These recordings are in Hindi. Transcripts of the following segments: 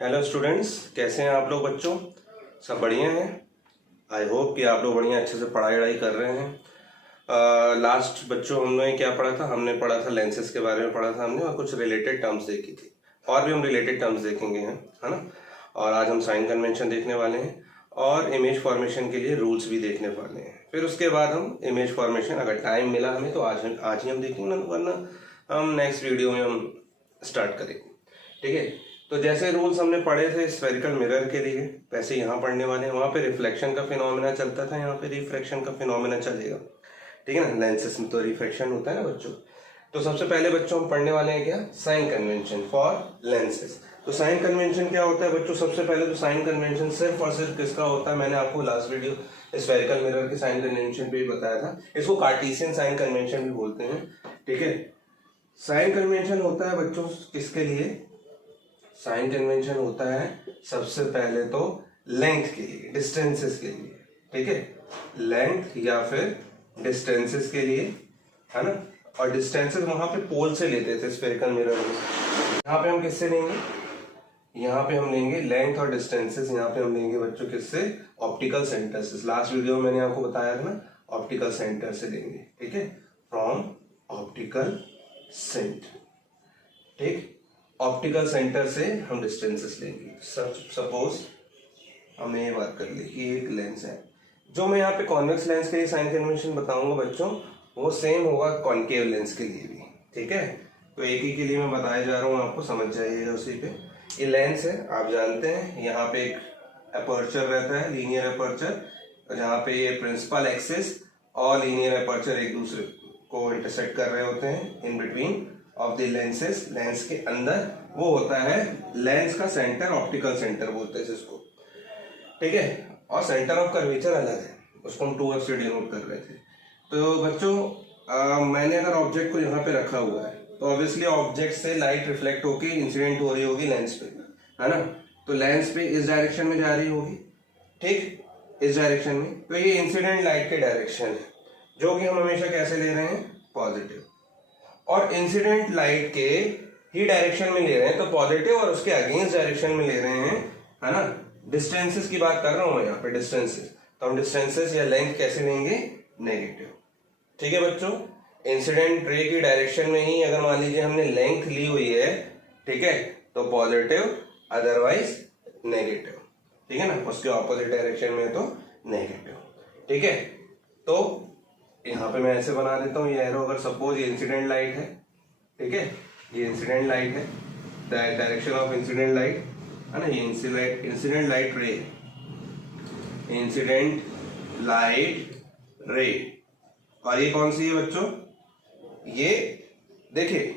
हेलो स्टूडेंट्स, कैसे हैं आप लोग बच्चों? सब बढ़िया हैं। आई होप कि आप लोग बढ़िया अच्छे से पढ़ाई वढ़ाई कर रहे हैं। लास्ट बच्चों हमने क्या पढ़ा था? हमने पढ़ा था लेंसेज के बारे में पढ़ा था हमने, और कुछ रिलेटेड टर्म्स देखी थी। और भी हम रिलेटेड टर्म्स देखेंगे हैं, है ना। और आज हम साइन कन्वेंशन देखने वाले हैं और इमेज फॉर्मेशन के लिए रूल्स भी देखने वाले हैं। फिर उसके बाद हम इमेज फॉर्मेशन, अगर टाइम मिला हमें तो आज ही हम देखेंगे, वरना हम नेक्स्ट वीडियो में हम स्टार्ट करेंगे। ठीक है, तो जैसे रूल्स हमने पढ़े थे स्फेरिकल मिरर के लिए, वैसे यहाँ पढ़ने वाले हैं। वहाँ पे रिफ्लेक्शन का फिनोमेना चलता था, यहाँ पे रिफ्रैक्शन का फिनोमेना चलेगा। ठीक है ना, लेंसेज में तो रिफ्रैक्शन होता है ना बच्चों। तो सबसे पहले बच्चों हम पढ़ने वाले हैं क्या? Sign convention for lenses. तो साइन कन्वेंशन क्या होता है बच्चों? सबसे पहले तो साइन कन्वेंशन सिर्फ और सिर्फ किसका होता है? मैंने आपको लास्ट वीडियो स्फेरिकल मिरर के साइन कन्वेंशन पे ही बताया था। इसको कार्टेशियन साइन कन्वेंशन भी बोलते हैं। ठीक है, साइन कन्वेंशन होता है बच्चों किसके लिए? साइन कन्वेंशन होता है सबसे पहले तो लेंथ के लिए, डिस्टेंसेस के लिए। ठीक है, लेंथ या फिर डिस्टेंसेस के लिए, है ना। और डिस्टेंसेस वहां पे पोल से लेते थे स्फेरिकल मिरर में। यहाँ पे हम किससे लेंगे? यहाँ पे हम लेंगे लेंथ और डिस्टेंसेस। यहाँ पे हम लेंगे बच्चों किससे? ऑप्टिकल सेंटर से। लास्ट वीडियो में मैंने आपको बताया था ना, ऑप्टिकल सेंटर से लेंगे। ठीक है, फ्रॉम ऑप्टिकल सेंटर। ठीक, ऑप्टिकल सेंटर से हम डिस्टेंसेस लेंगे। सपोज हमने ये बात कर ली कि एक लेंस है, जो मैं यहाँ पे कॉन्वेक्स लेंस के लिए साइन कन्वेंशन बताऊंगा बच्चों, वो सेम होगा कॉन्केव लेंस के लिए भी। ठीक है, तो एक ही के लिए मैं बताया जा रहा हूँ, आपको समझ जाइएगा उसी पे। ये लेंस है, आप जानते हैं, यहाँ पे एक अपर्चर रहता है, लीनियर अपर्चर, जहाँ पे ये प्रिंसिपल एक्सिस और लीनियर अपर्चर एक दूसरे को इंटरसेक्ट कर रहे होते हैं in between of the lenses. Lens के अंदर वो होता है लेंस का सेंटर, ऑप्टिकल सेंटर बोलते हैं जिसको। ठीक है, और सेंटर ऑफ कर्वेचर अलग है, उसको हम 2F से डिनोट कर रहे थे। तो बच्चों मैंने अगर ऑब्जेक्ट को यहाँ पे रखा हुआ है, तो ऑब्वियसली ऑब्जेक्ट से लाइट रिफ्लेक्ट होके इंसिडेंट हो रही होगी लेंस पे, है ना। तो लेंस पे इस डायरेक्शन में जा रही होगी, ठीक, इस डायरेक्शन में। तो ये इंसिडेंट लाइट के डायरेक्शन है, जो कि हम हमेशा कैसे ले रहे हैं? पॉजिटिव। और इंसिडेंट लाइट के ही डायरेक्शन में ले रहे हैं तो पॉजिटिव, और उसके अगेंस्ट डायरेक्शन में ले रहे हैं, है ना। डिस्टेंसेस की बात कर रहा हूं मैं यहाँ पे, डिस्टेंसेस। तो हम डिस्टेंसेस या लेंथ कैसे लेंगे? नेगेटिव। ठीक है बच्चों, इंसिडेंट रे की डायरेक्शन में ही अगर मान लीजिए हमने लेंथ ली हुई है, ठीक है, तो पॉजिटिव, अदरवाइज नेगेटिव। ठीक है ना, उसके ऑपोजिट डायरेक्शन में तो नेगेटिव। ठीक है, तो यहाँ पे मैं ऐसे बना देता हूँ ये एरो। अगर सपोज ये इंसिडेंट लाइट है, ठीक है, ये इंसिडेंट लाइट है, डायरेक्शन ऑफ इंसिडेंट लाइट, है ना, ये इंसिडेंट लाइट रे, इंसिडेंट लाइट रे। और ये कौन सी है बच्चों? ये देखिए,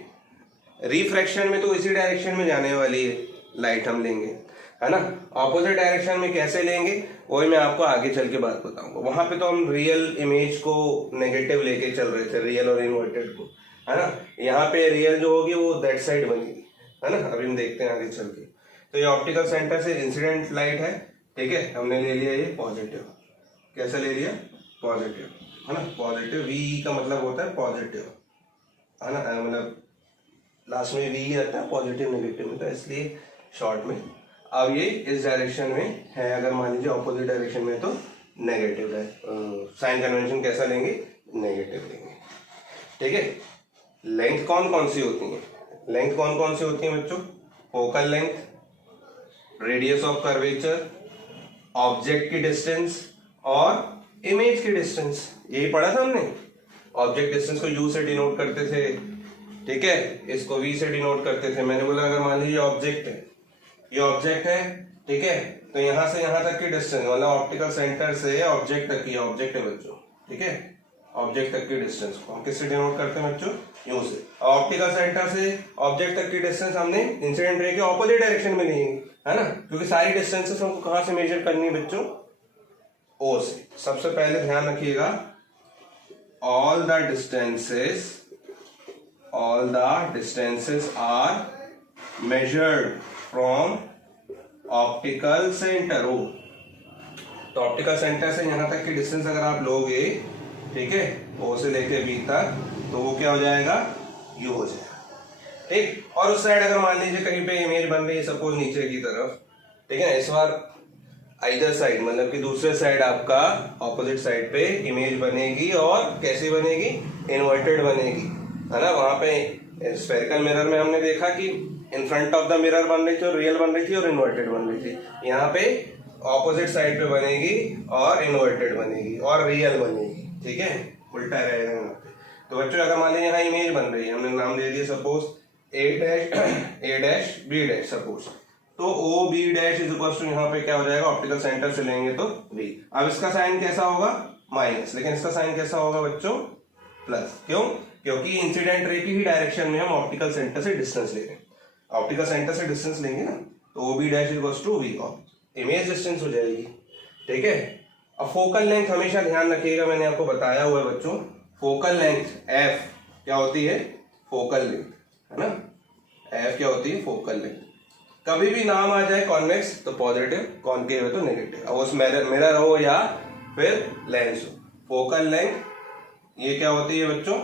रिफ्रैक्शन में तो इसी डायरेक्शन में जाने वाली है लाइट हम लेंगे, है ना। ऑपोजिट डायरेक्शन में कैसे लेंगे वही मैं आपको आगे चल के बात बताऊंगा। वहां पे तो हम रियल इमेज को नेगेटिव लेके चल रहे थे, रियल और इन्वर्टेड को, है ना। यहाँ पे रियल जो होगी वो दैट साइड बनेगी, है ना। अभी हम देखते हैं आगे चल के। तो ये ऑप्टिकल सेंटर से इंसिडेंट लाइट है, ठीक है, हमने ले लिया ये पॉजिटिव। कैसे ले लिया? पॉजिटिव, है ना। पॉजिटिव, वी का मतलब होता है पॉजिटिव, है ना, मतलब लास्ट में वी रहता है पॉजिटिव नेगेटिव में, तो इसलिए शॉर्ट में। अब ये इस डायरेक्शन में है, अगर मान लीजिए ऑपोजिट डायरेक्शन में तो नेगेटिव है। साइन कन्वेंशन कैसा लेंगे? नेगेटिव लेंगे। ठीक है, लेंथ कौन कौन सी होती है? लेंथ कौन कौन सी होती है बच्चों? Focal length, radius of curvature, object की डिस्टेंस और इमेज की डिस्टेंस। यही पढ़ा था हमने। ऑब्जेक्ट डिस्टेंस को यू से डिनोट करते थे, ठीक है, इसको वी से डिनोट करते थे। मैंने बोला अगर मान लीजिए ऑब्जेक्ट है, ये ऑब्जेक्ट है, ठीक है, तो यहां से यहां तक की डिस्टेंस, मतलब ऑप्टिकल सेंटर से ऑब्जेक्ट तक की, ऑब्जेक्ट है बच्चों, ठीक है, ऑब्जेक्ट तक की डिस्टेंस को हम किससे डिनोट करते हैं बच्चों? यू से। ऑप्टिकल सेंटर से ऑब्जेक्ट तक की डिस्टेंस हमने इंसिडेंट रे के ऑपोजिट डायरेक्शन में लेंगे, है ना, क्योंकि सारी डिस्टेंसेस हमको कहां से मेजर करनी है बच्चों? ओ से। सबसे पहले ध्यान रखिएगा, all the distances are measured from optical centre. O, तो ऑप्टिकल सेंटर से यहां तक की डिस्टेंस अगर आप लोगे, ठीक है, ओ से लेके बी तक, तो वो क्या हो जाएगा? यू हो जाएगा। ठीक। और उस साइड अगर मान लीजिए कहीं पे इमेज बन रही है सपोज नीचे की तरफ, ठीक है, इस बार आइदर साइड मतलब कि दूसरे साइड आपका ऑपोजिट साइड पे इमेज बनेगी और कैसी बनेगी, इन्वर्टेड बनेगी, है ना। वहां पे स्फेरिकल मिरर में हमने देखा कि in front of the mirror बन रही थी और रियल बन रही थी और इन्वर्टेड बन रही थी। यहाँ पे ऑपोजिट साइड पे बनेगी और इन्वर्टेड बनेगी और रियल बनेगी, ठीक है, उल्टा रहेगा यहाँ पे। तो बच्चों अगर मान लीजिए यहाँ इमेज बन रही है, हमने नाम दे दिया suppose A dash B dash suppose, तो O B dash is equal to यहाँ पे क्या हो जाएगा, ऑप्टिकल सेंटर से लेंगे तो बी। अब इसका साइन कैसा होगा, माइनस, लेकिन इसका साइन कैसा होगा बच्चों, प्लस। क्यों, क्योंकि इंसिडेंट रे की ही डायरेक्शन में हम ऑप्टिकल सेंटर से डिस्टेंस ले रहे हैं। ऑप्टिकल सेंटर से डिस्टेंस लेंगे ना, तो O B dash is equal to V, image distance हो जाएगी, ठीक है। अब फोकल लेंथ हमेशा ध्यान रखिएगा, मैंने आपको बताया हुआ है बच्चों, फोकल लेंथ एफ क्या होती है, फोकल लेंथ, है ना, एफ क्या होती है, फोकल लेंथ। कभी भी नाम आ जाए कॉन्वेक्स तो पॉजिटिव, कॉनकेव है तो नेगेटिव, अब उस मिरर हो या फिर लेंस हो। फोकल लेंथ ये क्या होती है बच्चों,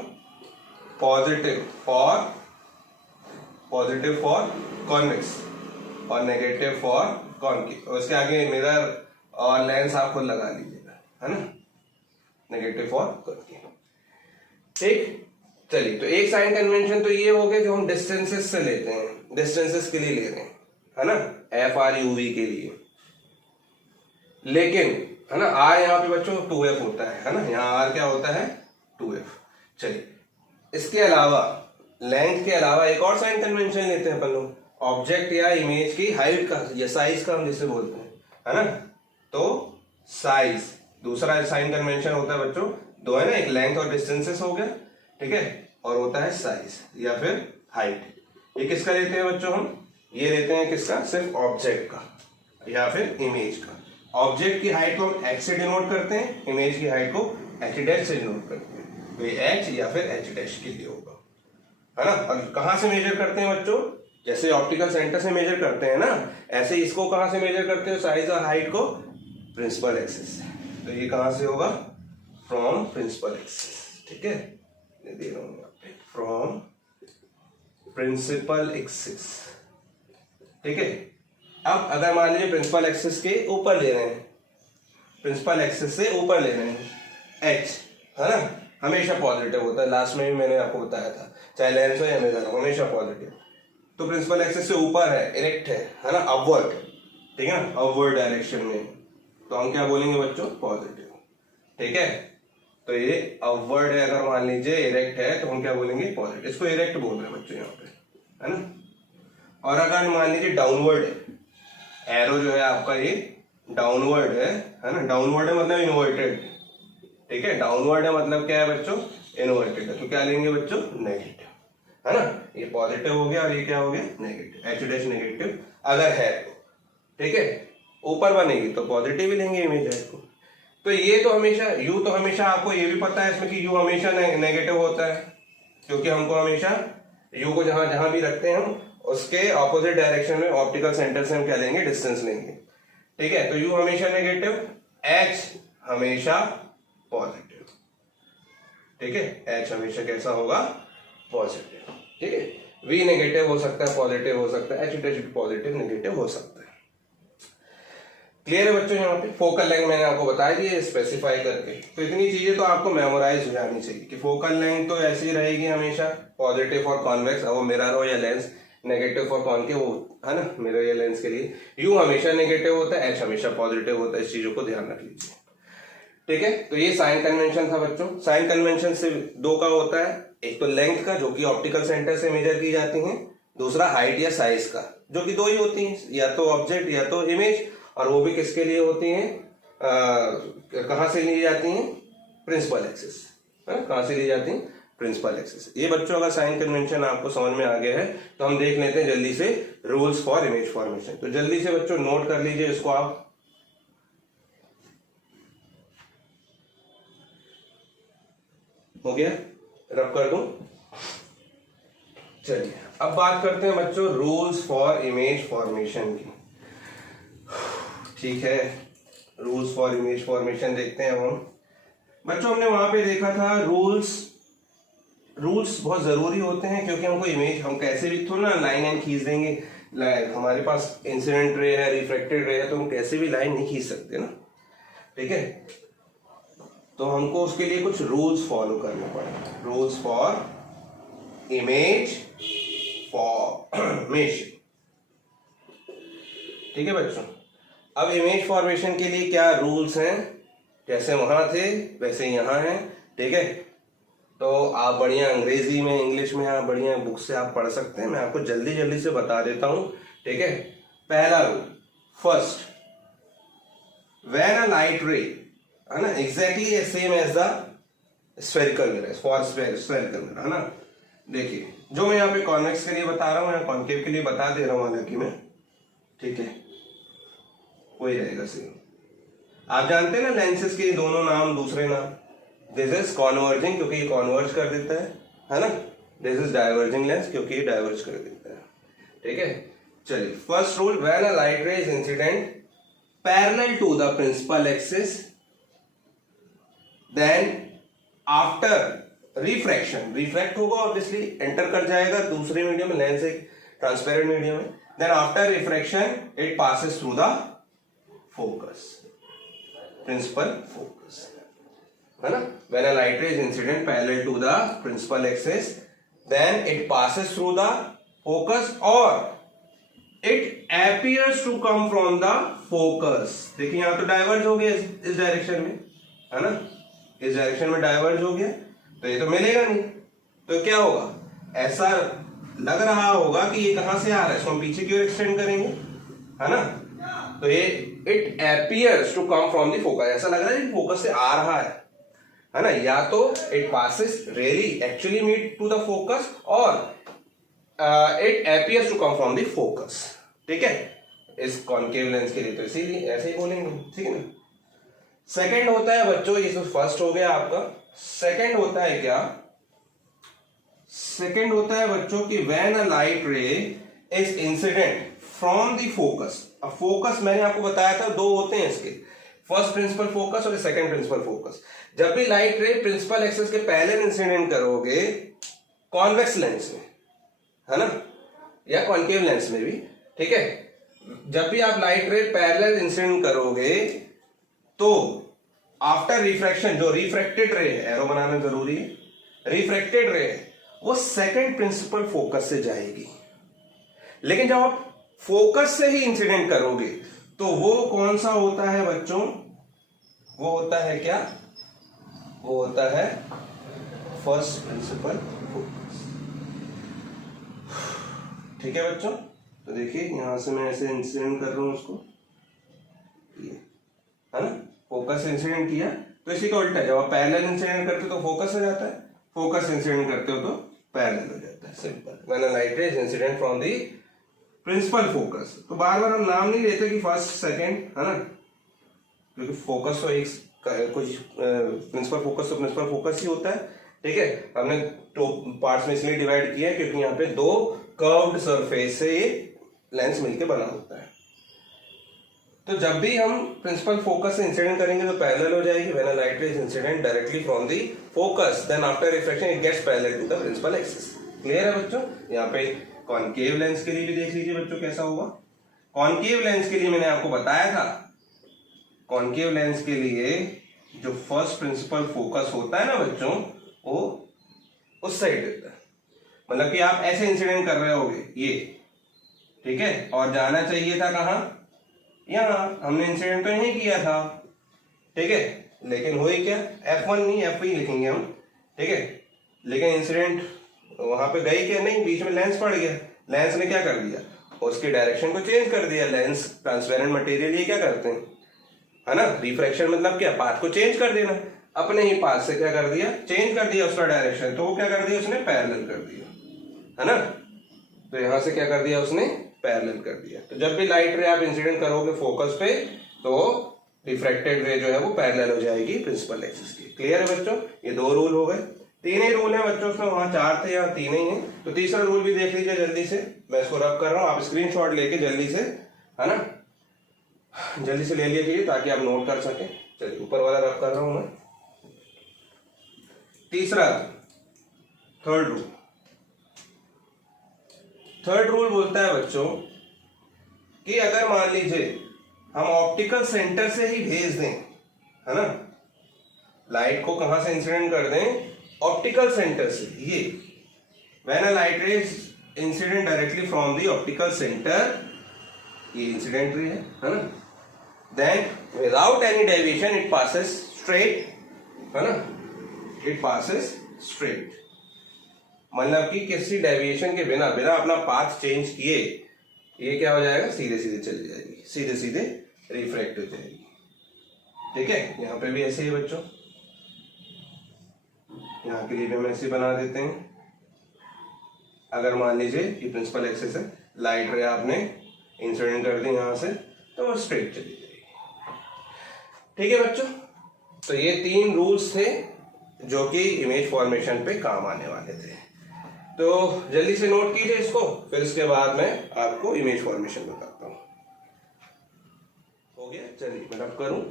पॉजिटिव फॉर कॉन्वेक्स और नेगेटिव फॉर कॉनकेव। उसके आगे मिरर और लेंस आप खुद लगा लीजिएगा, है ना, नेगेटिव फॉर कॉनकेव, ठीक। चलिए, तो एक साइन कन्वेंशन तो ये हो गया जो हम डिस्टेंसेस से लेते हैं, डिस्टेंसेस के लिए ले रहे हैं, है ना, एफ आर यू वी के लिए। लेकिन है ना आर यहाँ पे बच्चों 2f होता है ना, यहाँ आर क्या होता है 2f। चलिए, इसके अलावा लेंथ के अलावा एक और साइन कन्वेंशन लेते हैं अपन लोग, ऑब्जेक्ट या इमेज की हाइट का या साइज का हम जिसे बोलते हैं, है ना। तो साइज दूसरा साइन कन्वेंशन होता है बच्चों, दो है ना, एक लेंथ और डिस्टेंसेस हो गया, ठीक है, और होता है साइज या फिर हाइट। ये किसका लेते हैं बच्चों हम, ये लेते हैं किसका, सिर्फ ऑब्जेक्ट का या फिर इमेज का। ऑब्जेक्ट की हाइट को हम x से डिनोट करते हैं, इमेज की हाइट को h डैश से डिनोट करते हैं, तो ये h या फिर h डैश के लिए होगा, है ना। और कहां से मेजर करते हैं बच्चों, जैसे ऑप्टिकल सेंटर से मेजर करते हैं ना, ऐसे इसको कहां से मेजर करते हैं, साइज और हाइट को प्रिंसिपल एक्सिस से। तो ये कहां से होगा, फ्रॉम प्रिंसिपल एक्सिस, ठीक है, दे रहा हूं यहाँ पे, फ्रॉम प्रिंसिपल एक्सिस, ठीक है। अब अगर मान लीजिए प्रिंसिपल एक्सिस के ऊपर ले रहे हैं, प्रिंसिपल एक्सिस से ऊपर ले रहे हैं h, है ना, हमेशा पॉजिटिव होता है, लास्ट में भी मैंने आपको बताया था, चाहे लेंस हो या मिरर हो हमेशा पॉजिटिव। तो प्रिंसिपल एक्सिस से ऊपर है, इरेक्ट है ना, अपवर्ड, ठीक है ना, अपवर्ड डायरेक्शन में, तो हम क्या बोलेंगे बच्चों, पॉजिटिव, ठीक है। तो ये अपवर्ड है, अगर मान लीजिए इरेक्ट है तो हम क्या बोलेंगे, पॉजिटिव, इसको इरेक्ट बोल रहे हैं बच्चों यहाँ पे, है ना। और अगर मान लीजिए डाउनवर्ड है, एरो जो है आपका ये डाउनवर्ड है ना, डाउनवर्ड है मतलब इन्वर्टेड, ठीक है, डाउनवर्ड है मतलब क्या है बच्चों, इन्वर्टेड है, तो क्या लेंगे बच्चों, नेगेटिव, है ना। ये पॉजिटिव हो गया और ये क्या हो गया, नेगेटिव, एच डैश नेगेटिव अगर है तो, ठीक है। ऊपर बनेगी तो पॉजिटिव ही लेंगे इमेज है को। तो ये तो हमेशा यू, तो हमेशा आपको ये भी पता है इसमें कि यू हमेशा नेगेटिव होता है, क्योंकि हमको हमेशा यू को जहां जहां भी रखते हैं हम उसके ऑपोजिट डायरेक्शन में ऑप्टिकल सेंटर से हम क्या लेंगे, डिस्टेंस लेंगे, ठीक है। तो यू हमेशा नेगेटिव, एच हमेशा पॉजिटिव, ठीक है, एच हमेशा कैसा होगा, पॉजिटिव, ठीक है। वी नेगेटिव हो सकता है, पॉजिटिव हो सकता है, एच डैश पॉजिटिव नेगेटिव हो सकता है। क्लियर है बच्चों, यहाँ पे फोकल लेंथ मैंने आपको बता दी है स्पेसिफाई करके, तो इतनी चीजें तो आपको मेमोराइज हो जानी चाहिए कि फोकल लेंथ तो ऐसी रहेगी हमेशा, पॉजिटिव फॉर कॉन्वेक्स, अब वो मिरर हो या लेंस, नेगेटिव फॉर कॉनकेव, वो है ना मिरर या लेंस के लिए। यू हमेशा नेगेटिव होता है, एच हमेशा पॉजिटिव होता है, इस चीजों को ध्यान रख लीजिए, ठीक है। तो ये साइन कन्वेंशन था बच्चों। साइन कन्वेंशन से दो का होता है, एक तो लेंथ का जो कि ऑप्टिकल सेंटर से मेजर की जाती है, दूसरा हाइट या साइज का जो कि दो ही होती है, या तो ऑब्जेक्ट या तो इमेज, और वो भी किसके लिए होती हैं, कहां से ली जाती हैं, प्रिंसिपल एक्सिस, कहां से ली जाती हैं, प्रिंसिपल एक्सिस। ये बच्चों अगर साइन कन्वेंशन आपको समझ में आ गया है तो हम देख लेते हैं जल्दी से रूल्स फॉर इमेज फॉर्मेशन। तो जल्दी से बच्चों नोट कर लीजिए इसको, आप हो गया, रब कर दूं। चलिए अब बात करते हैं बच्चों रूल्स फॉर इमेज फॉर्मेशन की, ठीक है। रूल्स फॉर इमेज फॉर्मेशन देखते हैं हम बच्चों। हमने वहां पे देखा था रूल्स रूल्स बहुत ज़रूरी होते हैं, क्योंकि हमको इमेज, हम कैसे भी थोड़ा ना लाइन एंड खींच देंगे। हमारे पास इंसिडेंट रे है, रिफ्रैक्टेड रे है, तो हम कैसे भी लाइन नहीं खींच सकते ना, ठीक है। तो हमको उसके लिए कुछ रूल्स फॉलो करने पड़ेंगे। रूल्स फॉर इमेज फॉर्मेशन, ठीक है बच्चों। अब इमेज फॉर्मेशन के लिए क्या रूल्स हैं, जैसे वहां थे वैसे यहाँ हैं, ठीक है। तो आप बढ़िया अंग्रेजी में, इंग्लिश में आप बढ़िया बुक से आप पढ़ सकते हैं। मैं आपको जल्दी जल्दी से बता देता हूं, ठीक है। पहला rule, first, when a light ray, है ना, exactly same as the spherical mirror, for spherical mirror, है ना। देखिए, जो मैं यहाँ पे कॉन्वेक्स के लिए बता रहा हूँ या कॉन्केव के लिए बता दे रहा हूँ हालांकि मैं, ठीक है, वही रहेगा सेम। आप जानते हैं ना लेंसेज के दोनों नाम, दूसरे नाम, दिस इज कॉन्वर्जिंग क्योंकि ये कॉन्वर्ज कर देता है ना। दिस इज डाइवर्जिंग लेंस क्योंकि ये डाइवर्ज कर देता है, ठीक है। चलिए, first rule, when a light ray is incident parallel to the principal axis, then after refraction, refract होगा ऑब्वियसली, एंटर कर जाएगा दूसरे मीडियम में, लेंस एक ट्रांसपेरेंट मीडियम है, then after refraction it passes through the focus, principal focus, है ना। When a light ray is incident parallel to the principal axis, then it passes through the focus or it appears to come from the focus। देखिए यहाँ तो डाइवर्ज हो गया इस डायरेक्शन में, है ना, इस डायरेक्शन में डाइवर्ज हो गया, तो ये तो मिलेगा नहीं। तो क्या होगा, ऐसा लग रहा होगा कि ये कहां से आ रहा है, इसको हम पीछे की ओर एक्सटेंड करेंगे, है ना। तो ये it appears to come from the focus, ऐसा लग रहा है कि फोकस से आ रहा है ना। या तो it passes really actually meet to the focus और it appears to come from the focus, ठीक है। इस कॉन्केव लेंस के लिए तो इसीलिए ऐसे ही बोलेंगे, ठीक है ना। सेकंड होता है बच्चों, ये तो फर्स्ट हो गया आपका। सेकंड होता है क्या, सेकंड होता है बच्चों कि when a light ray is incident from the focus. अब फोकस मैंने आपको बताया था दो होते हैं इसके, फर्स्ट प्रिंसिपल फोकस और सेकंड प्रिंसिपल फोकस। जब भी लाइट रे प्रिंसिपल एक्सिस के पहले इंसिडेंट करोगे कॉन्वेक्स लेंस में, है ना, या कॉन्केव लेंस में भी, ठीक है, जब भी आप लाइट रे पैरेलल इंसिडेंट करोगे तो आफ्टर रिफ्रैक्शन, जो रिफ्रैक्टेड रे है, एरो बनाना जरूरी है, रिफ्रैक्टेड रे है वो सेकंड प्रिंसिपल फोकस से जाएगी। लेकिन जब आप फोकस से ही इंसिडेंट करोगे तो वो कौन सा होता है बच्चों, वो होता है क्या, वो होता है फर्स्ट प्रिंसिपल फोकस, ठीक है बच्चों। तो देखिए यहां से मैं ऐसे इंसिडेंट कर रहा हूं उसको, ये है ना, फोकस से इंसिडेंट किया, तो इसी का उल्टा, जब आप पैरेलल इंसिडेंट करते हो तो फोकस हो जाता है, फोकस इंसिडेंट करते हो तो पैरेलल हो जाता है, simple. When a light ray is incident from the principal focus, तो बार बार हम नाम नहीं लेते कि फर्स्ट सेकंड, है ना, क्योंकि फोकस तो एक कुछ प्रिंसिपल फोकस तो प्रिंसिपल फोकस ही होता है, ठीक है। हमने दो पार्ट्स में इसलिए डिवाइड किया है क्योंकि यहाँ पे दो कर्व्ड सरफेस से ये लेंस मिलके बना होता है। तो जब भी हम प्रिंसिपल फोकस से इंसिडेंट करेंगे तो पैरेलल हो जाएगी। When a light ray is incident directly from the focus, then after refraction it gets parallel to the principal axis. Clear है बच्चों। यहाँ पे कॉन्केव लेंस के लिए भी देख लीजिए बच्चों कैसा होगा। कॉन्केव लेंस के लिए मैंने आपको बताया था, कॉन्केव लेंस के लिए जो फर्स्ट प्रिंसिपल फोकस होता है ना बच्चों, वो उस साइड रहता है। मतलब कि आप ऐसे इंसिडेंट कर रहे होगे ये, ठीक है, और जाना चाहिए था कहाँ, यहाँ। हमने इंसिडेंट तो यही किया था, ठीक है, लेकिन हुई क्या, F1 नहीं F ही लिखेंगे हम, ठीक है। लेकिन इंसिडेंट वहां पे गई क्या, नहीं, बीच में लेंस पड़ गया। लेंस ने क्या कर दिया, उसकी डायरेक्शन को चेंज कर दिया। लेंस ट्रांसपेरेंट मटेरियल ये क्या करते हैं, है ना, रिफ्रैक्शन मतलब क्या, पाथ को चेंज कर देना। अपने ही पाथ से क्या कर दिया, चेंज कर दिया उसका डायरेक्शन, तो वो क्या कर दिया, उसने पैरेलल कर दिया, है ना। तो यहां से क्या कर दिया, उसने पैरेलल कर दिया। तो जब भी लाइट रे आप इंसिडेंट करोगे फोकस पे तो रिफ्रैक्टेड रे जो है वो पैरेलल हो जाएगी प्रिंसिपल एक्सिस की। क्लियर है बच्चों। ये दो रूल हो गए, तीन ही रूल है बच्चों उसमें, वहां चार थे यहाँ तीन ही है। तो तीसरा रूल भी देख लीजिए जल्दी से, मैं इसको रब कर रहा हूँ, आप स्क्रीनशॉट लेके जल्दी से, है ना, जल्दी से ले लीजिए ताकि आप नोट कर सके। चलिए ऊपर वाला रब कर रहा हूं मैं। तीसरा, थर्ड रूल बोलता है बच्चों कि अगर मान लीजिए हम ऑप्टिकल सेंटर से ही भेज दें, है ना, लाइट को कहां से इंसिडेंट कर दें, ऑप्टिकल सेंटर से, ये when a light rays incident directly from the optical centre, ये इंसिडेंट रे है ना, then without any deviation it passes straight, है ना, इट पासेस स्ट्रेट, मतलब कि किसी डेविएशन के बिना अपना पाथ चेंज किए ये क्या हो जाएगा, सीधे सीधे चली जाएगी, सीधे सीधे रिफ्रैक्ट हो जाएगी। ठीक है, यहां पे भी ऐसे ही बच्चों, यहां के लिए भी हम ऐसे बना देते हैं। अगर मान लीजिए ये प्रिंसिपल एक्सिस है, लाइट रे आपने इंसिडेंट कर दी यहां से, तो वो स्ट्रेट चली जाएगी। ठीक है बच्चों, तो ये 3 रूल्स थे जो कि इमेज फॉर्मेशन पे काम आने वाले थे। तो जल्दी से नोट कीजिए इसको, फिर इसके बाद मैं आपको इमेज फॉर्मेशन बताता हूं। हो गया, चलिए मैं अब करूं।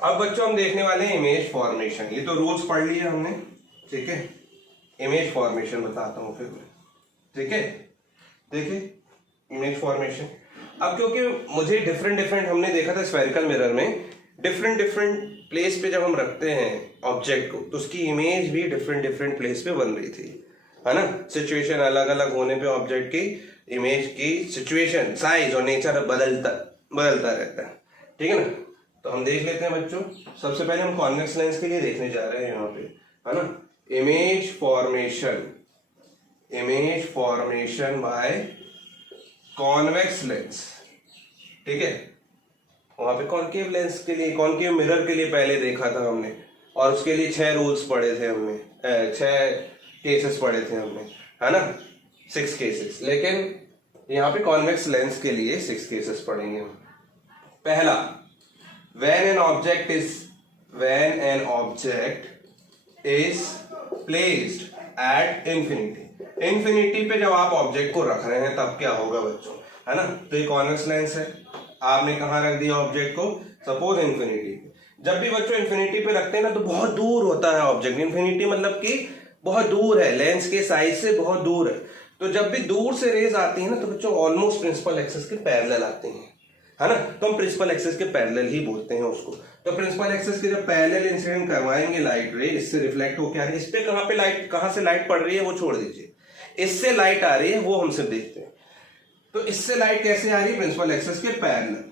अब बच्चों हम देखने वाले हैं इमेज फॉर्मेशन। ये तो रूल्स पढ़ लिए हमने, ठीक है। इमेज फॉर्मेशन बताता हूं फिर मैं, ठीक है। देखिए इमेज फॉर्मेशन, अब क्योंकि मुझे डिफरेंट हमने देखा था स्फेरिकल मिरर में, डिफरेंट प्लेस पे जब हम रखते हैं ऑब्जेक्ट को, तो उसकी इमेज भी डिफरेंट प्लेस पे बन रही थी, है ना। सिचुएशन अलग अलग होने पे ऑब्जेक्ट की इमेज की सिचुएशन, साइज और नेचर बदलता रहता है, ठीक है ना। तो हम देख लेते हैं बच्चों, सबसे पहले हम कॉन्वेक्स लेंस के लिए देखने जा रहे हैं यहाँ पे, है ना। Image formation by convex lens, ठीक है। वहां पे कॉन्केव लेंस के लिए, कॉन्केव मिरर के लिए पहले देखा था हमने, और उसके लिए 6 रूल्स पढ़े थे हमने, 6 केसेस पढ़े थे हमने, है ना, 6 केसेस। लेकिन यहाँ पे कॉन्वेक्स लेंस के लिए 6 केसेस पढ़ेंगे हम। पहला, when an object is placed at infinity पे जब आप ऑब्जेक्ट को रख रहे हैं तब क्या होगा बच्चों, है ना। तो ये कॉन्वेक्स लेंस है, आपने कहाँ रख दिया ऑब्जेक्ट को, सपोज इन्फिनिटी पे। जब भी बच्चों इन्फिनिटी पे रखते हैं ना, तो बहुत दूर होता है ऑब्जेक्ट। इन्फिनिटी मतलब कि बहुत दूर है, लेंस के साइज से बहुत दूर है। तो जब भी दूर से रेज आती है ना, तो बच्चों ऑलमोस्ट प्रिंसिपल एक्सिस के पैरेलल आते हैं, है ना। तो हम प्रिंसिपल एक्सिस के पैरेलल ही बोलते हैं उसको। तो प्रिंसिपल एक्सिस के जब पैरेलल इंसिडेंट करवाएंगे लाइट रे, इससे रिफ्लेक्ट होकर आ रही है, इस पे कहां पे लाइट, कहां से लाइट पड़ रही है वो छोड़ दीजिए, इससे लाइट आ रही है वो हम सिर्फ देखते हैं। तो इससे लाइट कैसे आ रही है, प्रिंसिपल एक्सिस के पैरेलल,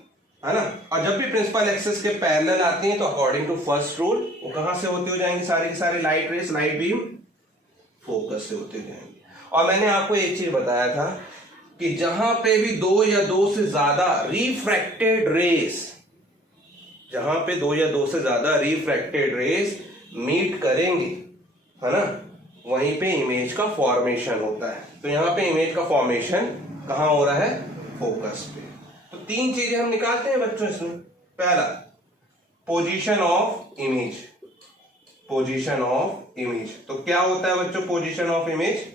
है ना। और जब भी प्रिंसिपल एक्सिस के पैरेलल आती है तो अकॉर्डिंग टू फर्स्ट रूल वो कहां से होते हो जाएंगे, सारे के सारे light rays, light beam focus से होते जाएंगे। और मैंने आपको एक चीज बताया था कि जहां पे भी 2 या 2 से ज्यादा रिफ्रैक्टेड रेस, जहां पे 2 या 2 से ज्यादा रिफ्रैक्टेड रेस मीट करेंगे, है ना, वहीं पे इमेज का फॉर्मेशन होता है। तो यहां पे इमेज का फॉर्मेशन कहां हो रहा है, फोकस पे। तो 3 चीजें हम निकालते हैं बच्चों इसमें। पहला, पोजीशन ऑफ इमेज। तो क्या होता है बच्चों पोजीशन ऑफ इमेज,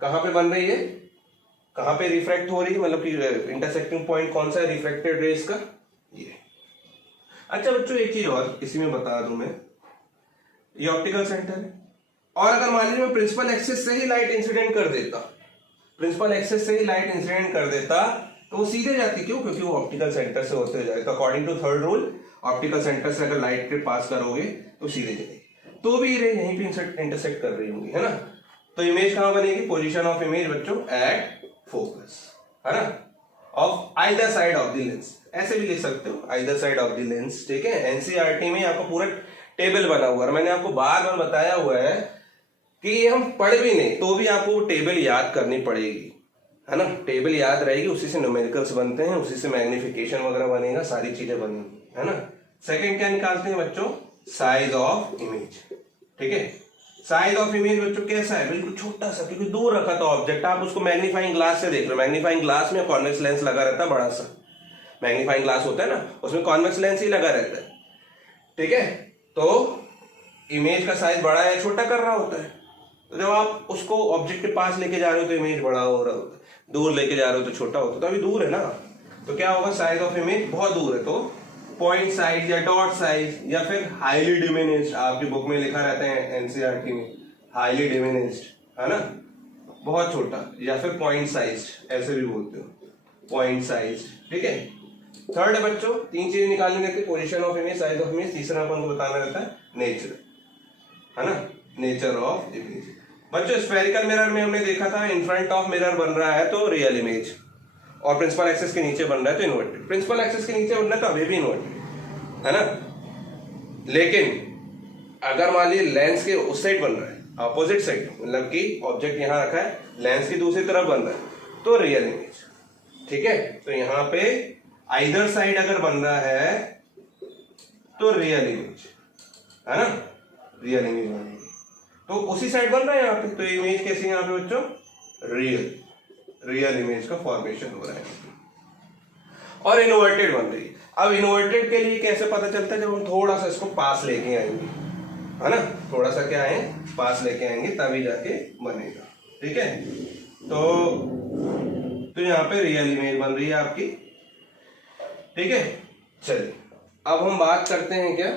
कहां पे बन रही है, कहां पे रिफ्रैक्ट हो रही है, मतलब कि इंटरसेक्टिंग पॉइंट कौन सा है रिफ्रैक्टेड रेस का, ये। अच्छा बच्चों एक चीज और इसी में बता दूं मैं, ये ऑप्टिकल सेंटर है, और अगर मान लीजिए मैं प्रिंसिपल एक्सिस से ही लाइट इंसिडेंट कर देता, तो वो सीधे जाती, क्यों, क्योंकि वो ऑप्टिकल सेंटर से होते जाए। तो according to third rule, optical centre से अगर लाइट के पास करोगे तो सीधे जाएगी, तो भी रे यहीं पे इंटरसेक्ट कर रही होंगी, है ना। तो इमेज कहां बनेगी, पोजीशन ऑफ इमेज बच्चों एट फोकस, है ना, of either side of the lens, ऐसे भी लिख सकते हो, either side of the lens, ठीक है। एनसीईआरटी में आपको पूरा टेबल बना हुआ है, मैंने आपको बार बार बताया हुआ है कि ये हम पढ़ भी नहीं तो भी आपको टेबल याद करनी पड़ेगी, है ना। टेबल याद रहेगी, उसी से न्यूमेरिकल्स बनते हैं, उसी से मैग्निफिकेशन वगैरह बनेगा, सारी चीजें बनेंगी, है ना। सेकंड क्या निकालते हैं बच्चों, साइज ऑफ इमेज, ठीक है। साइज ऑफ इमेज बच्चों कैसा है, बिल्कुल छोटा सा, क्योंकि दूर रखा था ऑब्जेक्ट। आप उसको मैग्नीफाइंग ग्लास से देख लो, मैग्नीफाइंग ग्लास में कॉन्वेक्स लेंस लगा रहता है, बड़ा सा मैग्नीफाइंग ग्लास होता है ना, उसमें कॉन्वेक्स लेंस ही लगा रहता है, ठीक है। तो इमेज का साइज बड़ा या छोटा कर रहा होता है। तो जब आप उसको ऑब्जेक्ट के पास लेके जा रहे हो तो इमेज बड़ा हो रहा होता है, दूर लेके जा रहे हो तो छोटा होता है। तो अभी दूर है ना, तो क्या होगा, साइज ऑफ इमेज बहुत दूर है तो पॉइंट साइज या डॉट साइज या फिर हाईली डिमिनिश्ड, आपकी बुक में लिखा रहता है एनसीईआरटी में हाईली डिमिनिश्ड, है ना, बहुत छोटा, या फिर पॉइंट साइज ऐसे भी बोलते हो, पॉइंट साइज। ठीक है। थर्ड बच्चों 3 चीजें निकालनी रहती है, position of image, size of image, तीसरा अपन को बताना रहता है नेचर, है ना, नेचर ऑफ इमेज। बच्चों स्फेरिकल मिरर में हमने देखा था इन फ्रंट ऑफ मिरर बन रहा है तो रियल इमेज, और प्रिंसिपल एक्सिस के नीचे बन रहा है तो इन्वर्टेड। प्रिंसिपल एक्सिस के नीचे बन रहा है तो अभी भी इन्वर्टेड, है ना। लेकिन अगर मान लीजिए लेंस के उस साइड बन रहा है, अपोजिट साइड, मतलब कि ऑब्जेक्ट यहां रखा है, लेंस की दूसरी तरफ बन रहा है तो रियल इमेज। ठीक है। तो यहां पे आइदर साइड अगर बन रहा है तो रियल इमेज, है ना, रियल इमेज बनेगी। तो उसी साइड बन रहा है यहाँ पे, तो इमेज कैसी है यहाँ पे बच्चों, रियल इमेज का फॉर्मेशन हो रहा है, और इन्वर्टेड बन रही है। अब इन्वर्टेड के लिए कैसे पता चलता है, जब हम थोड़ा सा इसको पास लेके आएंगे, है ना, थोड़ा सा क्या है पास लेके आएंगे तभी जाके बनेगा। ठीक है। तो यहाँ पे रियल इमेज बन रही है आपकी। ठीक है। चलिए अब हम बात करते हैं क्या,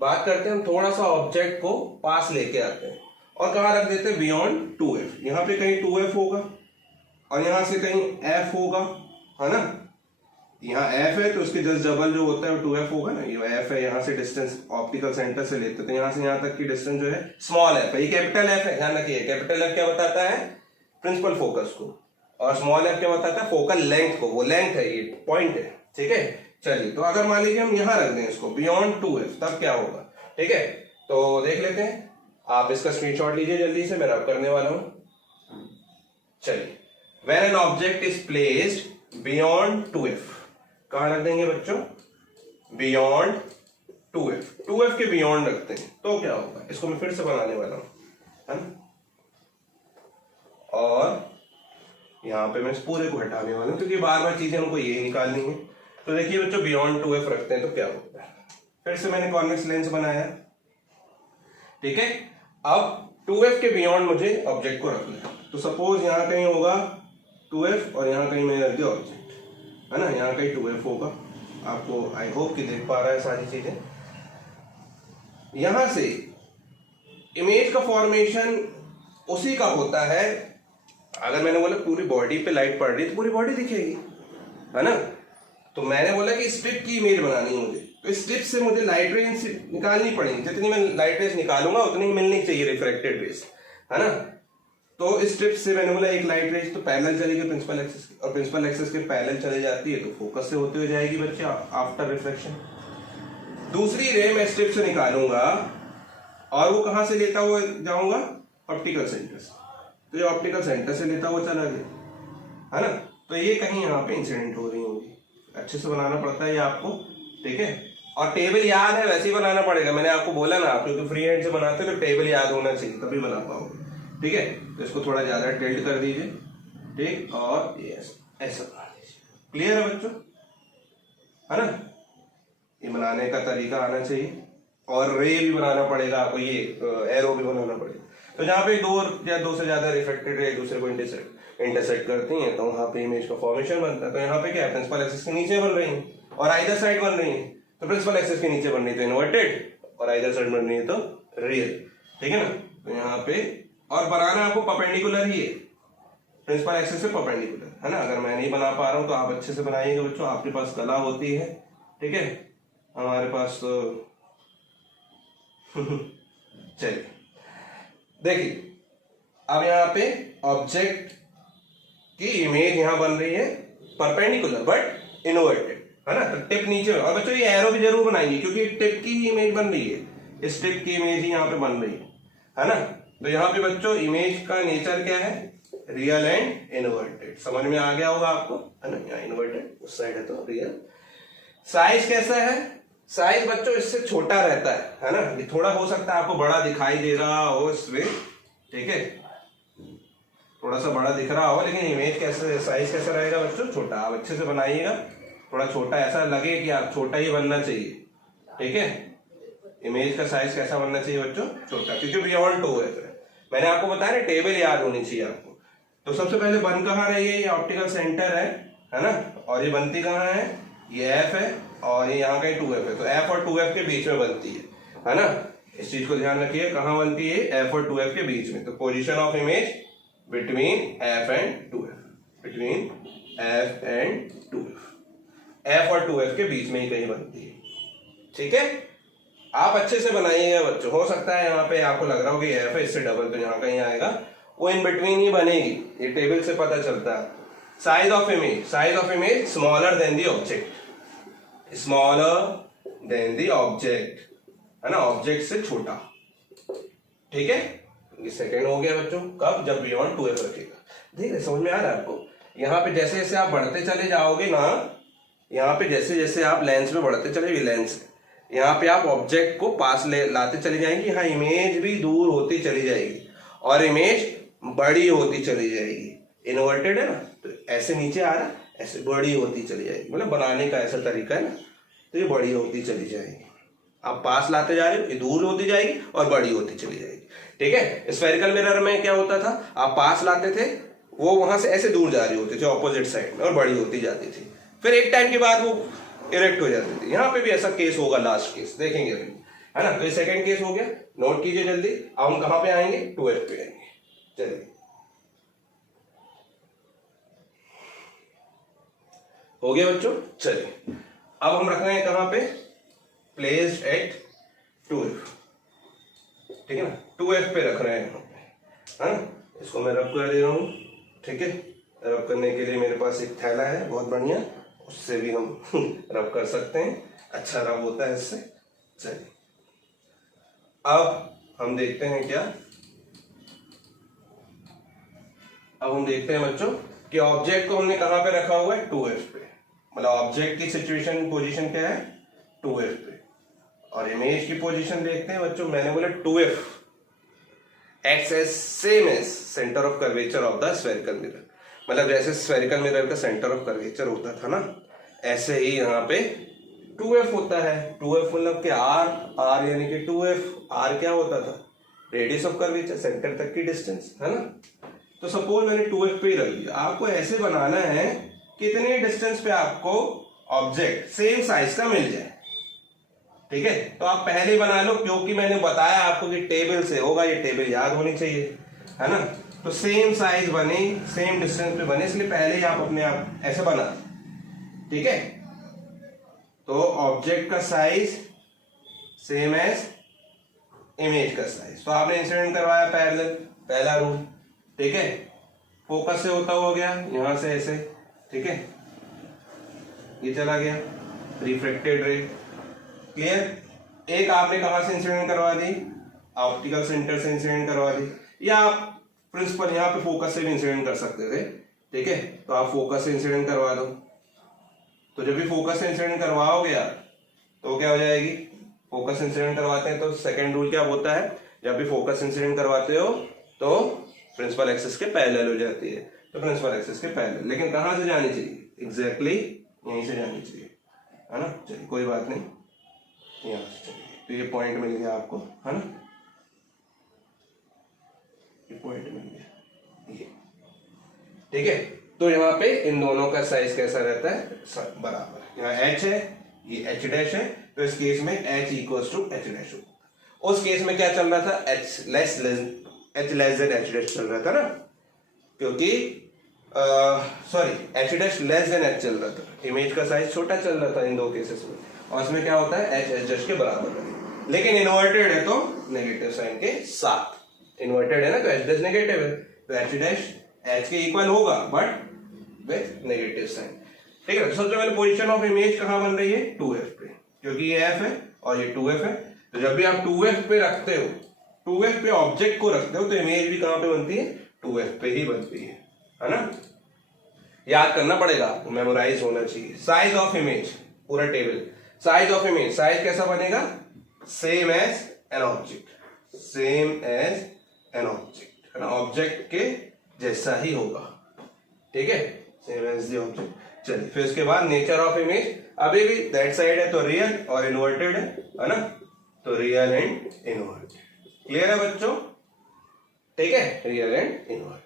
बात करते हैं हम थोड़ा सा ऑब्जेक्ट को पास लेके आते हैं और कहाँ रख देते हैं, बियॉन्ड 2f। यहाँ पे कहीं 2f होगा और यहाँ से कहीं f होगा, है ना, यहाँ f है तो उसके जस्ट डबल जो होता है वो 2f होगा ना, ये f है, यहाँ से डिस्टेंस ऑप्टिकल सेंटर से लेते हैं तो यहाँ से यहाँ तक की डिस्टेंस जो है स्मॉल f है, ये कैपिटल F है, ध्यान रखिए। कैपिटल F क्या बताता है, प्रिंसिपल फोकस को, और स्मॉल f क्या बताता है, फोकल लेंथ को, वो लेंथ है, ये पॉइंट है। ठीक है। चलिए तो अगर मान लीजिए हम यहाँ रख दें इसको बियॉन्ड 2f, तब क्या होगा। ठीक है। तो देख लेते हैं, आप इसका स्क्रीनशॉट लीजिए जल्दी से, मैं रब करने वाला हूं। चलिए, when an object is placed beyond 2f, कहां रख देंगे बच्चों, बियॉन्ड 2f, 2f के बियॉन्ड रखते हैं तो क्या होगा, इसको मैं फिर से बनाने वाला हूं, है ना, और यहां पे मैं इस पूरे को हटाने वाला हूं क्योंकि बार बार चीजें हमको ये निकालनी है। तो देखिए बच्चों बियॉन्ड 2f रखते हैं तो क्या होता है, फिर से मैंने कॉन्वेक्स लेंस बनाया। ठीक है। अब 2f के बियॉन्ड मुझे ऑब्जेक्ट को रखना है, तो सपोज यहां कहीं होगा 2f और यहां कहीं मैंने रख दिया ऑब्जेक्ट, है ना, यहां कहीं 2f होगा, आपको आई होप कि देख पा रहा है सारी चीजें। यहां से इमेज का फॉर्मेशन उसी का होता है, अगर मैंने बोला पूरी बॉडी पे लाइट पड़ रही है तो पूरी बॉडी दिखेगी, है ना। तो मैंने बोला कि स्ट्रिप की इमेज बनानी है मुझे, तो स्ट्रिप से मुझे लाइट रेज निकालनी पड़ेगी, जितनी मैं लाइट रेज निकालूंगा उतनी ही मिलनी चाहिए रिफ्लेक्टेड रेज, है ना। तो इस स्ट्रिप से मैंने बोला एक लाइट रेज तो पैरेलल चलेगी प्रिंसिपल एक्सिस की, और प्रिंसिपल एक्सिस के पैरेलल चले जाती है तो फोकस से होते हुए जाएगी बच्चे आफ्टर रिफ्लेक्शन। दूसरी रे मैं स्ट्रिप से निकालूंगा और वो कहां से लेता हुआ जाऊंगा, ऑप्टिकल सेंटर से, तो ये ऑप्टिकल सेंटर से लेता हुआ चला गया, है ना। तो ये कहीं यहाँ पे इंसिडेंट हो रही होगी, अच्छे से बनाना पड़ता है ये आपको। ठीक है। और टेबल याद है वैसे ही बनाना पड़ेगा, मैंने आपको बोला ना, आप क्योंकि फ्री हैंड से बनाते हो तो टेबल याद होना चाहिए तभी बना पाओगे। ठीक है। तो इसको थोड़ा ज्यादा टिल्ट कर दीजिए, ठीक, और ऐसा बना दीजिए। क्लियर है बच्चों, है ना, ये बनाने का तरीका आना चाहिए, और रे भी बनाना पड़ेगा आपको, ये एरो भी बनाना पड़ेगा। तो जहाँ पे दो या दो से ज्यादा रिफ्लेक्टेड रे एक दूसरे को इंटरसेक्ट करती हैं तो वहां पे इमेज का फॉर्मेशन बनता है। तो यहाँ पे क्या है, प्रिंसिपल एक्सिस के नीचे बन रही है और आइदर साइड बन रही है, तो प्रिंसिपल एक्सिस के नीचे बन रही है तो इन्वर्टेड, और आइदर साइड बन रही है तो रियल। ठीक है ना। तो यहाँ पे और बनाना आपको परपेंडिकुलर ही है, प्रिंसिपल एक्सिस से परपेंडिकुलर, है ना। अगर मैं नहीं बना पा रहा हूँ तो आप अच्छे से बनाइएगा बच्चों, आपके पास कला होती है। ठीक है। हमारे पास तो चलिए देखिए, अब यहाँ पे ऑब्जेक्ट की इमेज यहां बन रही है परपेंडिकुलर बट इन्वर्टेड, है ना। तो टिप नीचे, और बच्चों ये एरो भी जरूर बनाएंगे क्योंकि टिप की ही इमेज बन रही है, इस टिप की इमेज ही यहाँ पे बन रही है ना। तो यहाँ पे बच्चों इमेज का नेचर क्या है, रियल एंड इन्वर्टेड, समझ में आ गया होगा आपको, है ना। यहाँ इन्वर्टेड उस साइड है तो रियल। साइज कैसा है, साइज बच्चों इससे छोटा रहता है ना, ये थोड़ा हो सकता है आपको बड़ा दिखाई दे रहा हो इसमें, ठीक है, थोड़ा सा बड़ा दिख रहा हो, लेकिन इमेज कैसे, साइज कैसा रहेगा बच्चों, छोटा। आप अच्छे से बनाइएगा, थोड़ा छोटा, ऐसा लगे कि आप छोटा ही बनना चाहिए। ठीक है। इमेज का साइज कैसा बनना चाहिए बच्चों, छोटा, क्योंकि बियॉन्ड 2 है। मैंने आपको बताया ना टेबल याद होनी चाहिए आपको। तो सबसे पहले बन कहाँ रही है, ये ऑप्टिकल सेंटर है ना, और ये बनती कहाँ है, ये एफ है, और ये यहाँ का 2f है, तो f और 2f के बीच में बनती है ना। इस चीज को ध्यान रखिए, कहाँ बनती है, f और 2f के बीच में। तो position of image between f and 2f, between f and 2f, f और 2f के बीच में ही कहीं बनती है। ठीक है, आप अच्छे से बनाइएगा बच्चों। हो सकता है यहाँ पे आपको लग रहा हो कि f है, इससे डबल तो यहाँ कहीं आएगा, वो इन बिटवीन ही बनेगी, ये टेबल से पता चलता है। Size of image smaller than the object, smaller than the object, है ना, ऑब्जेक्ट से छोटा। ठीक है, ये सेकंड हो गया बच्चों, कब, जब बियॉन्ड 2f रखेगा। देख रहे, समझ में आ रहा है आपको। यहाँ पे जैसे जैसे आप बढ़ते चले जाओगे ना, यहाँ पे जैसे जैसे आप लेंस में बढ़ते चले, लेंस यहाँ पे आप ऑब्जेक्ट को पास लाते चले जाएंगे, यहाँ इमेज भी दूर होती चली जाएगी और इमेज बड़ी होती चली जाएगी। इन्वर्टेड है ना, तो ऐसे नीचे आ रहा, ऐसे बड़ी होती चली जाएगी, मतलब बनाने का ऐसा तरीका है ना, तो ये बड़ी होती चली जाएगी। आप पास लाते जा रहे हो, ये दूर होती जाएगी और बड़ी होती चली जाएगी। ठीक है, स्फेरिकल मिरर में क्या होता था, आप पास लाते थे, वो वहां से ऐसे दूर जा रही होती थी ऑपोजिट साइड में और बड़ी होती जाती थी, फिर एक टाइम के बाद वो इरेक्ट हो जाती थी। यहाँ पे भी ऐसा केस होगा, लास्ट केस देखेंगे अभी, है ना। तो ये सेकंड केस हो गया, नोट कीजिए जल्दी। अब हम कहां पे आएंगे, 2f पे आएंगे। चलिए, हो गया बच्चों। चलिए, अब हम रख रहे हैं कहां पे, प्लेस्ड एट 2f। ठीक है ना, 2f पे रख रहे हैं यहाँ पे, है ना। इसको मैं रब कर दे रहा हूं। ठीक है, रब करने के लिए मेरे पास एक थैला है बहुत बढ़िया, उससे भी हम रब कर सकते हैं, अच्छा रब होता है इससे। चलिए, अब हम देखते हैं क्या, अब हम देखते हैं बच्चों कि ऑब्जेक्ट को हमने कहां पे रखा हुआ है, 2f पे, मतलब ऑब्जेक्ट की सिचुएशन पोजीशन क्या है, 2f पे। और इमेज की पोजीशन देखते हैं बच्चों, मैंने बोला 2f acts as same as centre of curvature of the spherical mirror, मतलब जैसे स्फेरिकल मिरर का सेंटर ऑफ कर्वेचर होता था ना, ऐसे ही यहाँ पे 2f होता है। 2f मतलब कि r यानी कि 2f, r क्या होता था, रेडियस ऑफ कर्वेचर, सेंटर तक की डिस्टेंस, है ना। तो सपोज मैंने 2f पे ही रख दिया, आपको ऐसे बनाना है कितने डिस्टेंस पे आपको ऑब्जेक्ट सेम साइज का मिल जाए। ठीक है, तो आप पहले ही बना लो, क्योंकि मैंने बताया आपको कि टेबल से होगा, ये टेबल याद होनी चाहिए, है ना। तो सेम साइज बने, सेम डिस्टेंस पे बने, इसलिए पहले ही आप अपने आप ऐसे बना। ठीक है, तो ऑब्जेक्ट का साइज सेम एज इमेज का साइज, तो आपने इंसिडेंट करवाया पैरेलल, पहला रूल। ठीक है, फोकस से होता हुआ गया यहां से ऐसे, ठीक है, ये चला गया रिफ्लेक्टेड रे, क्लियर। एक आपने कहां से इंसिडेंट करवा दी, ऑप्टिकल सेंटर से इंसिडेंट करवा दी, या आप प्रिंसिपल यहाँ पे फोकस से भी इंसिडेंट कर सकते थे। ठीक है, तो आप फोकस से इंसिडेंट करवा दो, तो जब भी फोकस से इंसिडेंट करवाओगे आप, तो क्या हो जाएगी, फोकस इंसिडेंट करवाते हैं तो सेकंड रूल क्या होता है, जब भी फोकस इंसिडेंट करवाते हो तो प्रिंसिपल एक्सिस के पैरेलल हो जाती है, तो प्रिंसिपल एक्सिस के पैरेलल, लेकिन कहां से जानी चाहिए, एग्जैक्टली यहीं से जानी चाहिए, है ना। चलिए कोई बात नहीं, यहाँ से चलिए, तो ये पॉइंट मिल गया आपको, है ना, ये पॉइंट मिल गया ये। ठीक है, तो यहाँ पे इन दोनों का साइज कैसा रहता है, बराबर। यहाँ h है, ये h डैश है, तो इस केस में h equals to h dash होगा। उस केस में क्या चल रहा था, h less than h dash चल रहा था ना, क्योंकि sorry h dash less than h चल रहा था, इमेज का साइज छोटा चल रहा था इन दो केसेस में, और इसमें क्या होता है, h डैश के बराबर है। लेकिन इन्वर्टेड है तो नेगेटिव साइन के साथ, इन्वर्टेड है ना, तो h डैश नेगेटिव है, तो h डैश h के इक्वल होगा बट विथ नेगेटिव साइन। ठीक है, तो सबसे पहले पोजीशन ऑफ इमेज कहां बन रही है, 2f पे, क्योंकि ये f है और ये 2f है। तो जब भी आप 2f पे रखते हो, 2f पे ऑब्जेक्ट को रखते हो, तो इमेज भी कहां पे बनती है, 2f पे ही बनती है ना। याद करना पड़ेगा, मेमोराइज होना चाहिए। साइज ऑफ इमेज, पूरा table, size of image, size कैसा बनेगा, same as an object, same as an object, है ना, ऑब्जेक्ट के जैसा ही होगा। ठीक है, सेम एज द ऑब्जेक्ट। चलिए, फिर उसके बाद नेचर ऑफ इमेज, अभी भी दैट साइड है तो रियल और इन्वर्टेड है ना, तो रियल एंड इन्वर्टेड। क्लियर है बच्चों, ठीक है, रियल एंड इन्वर्टेड।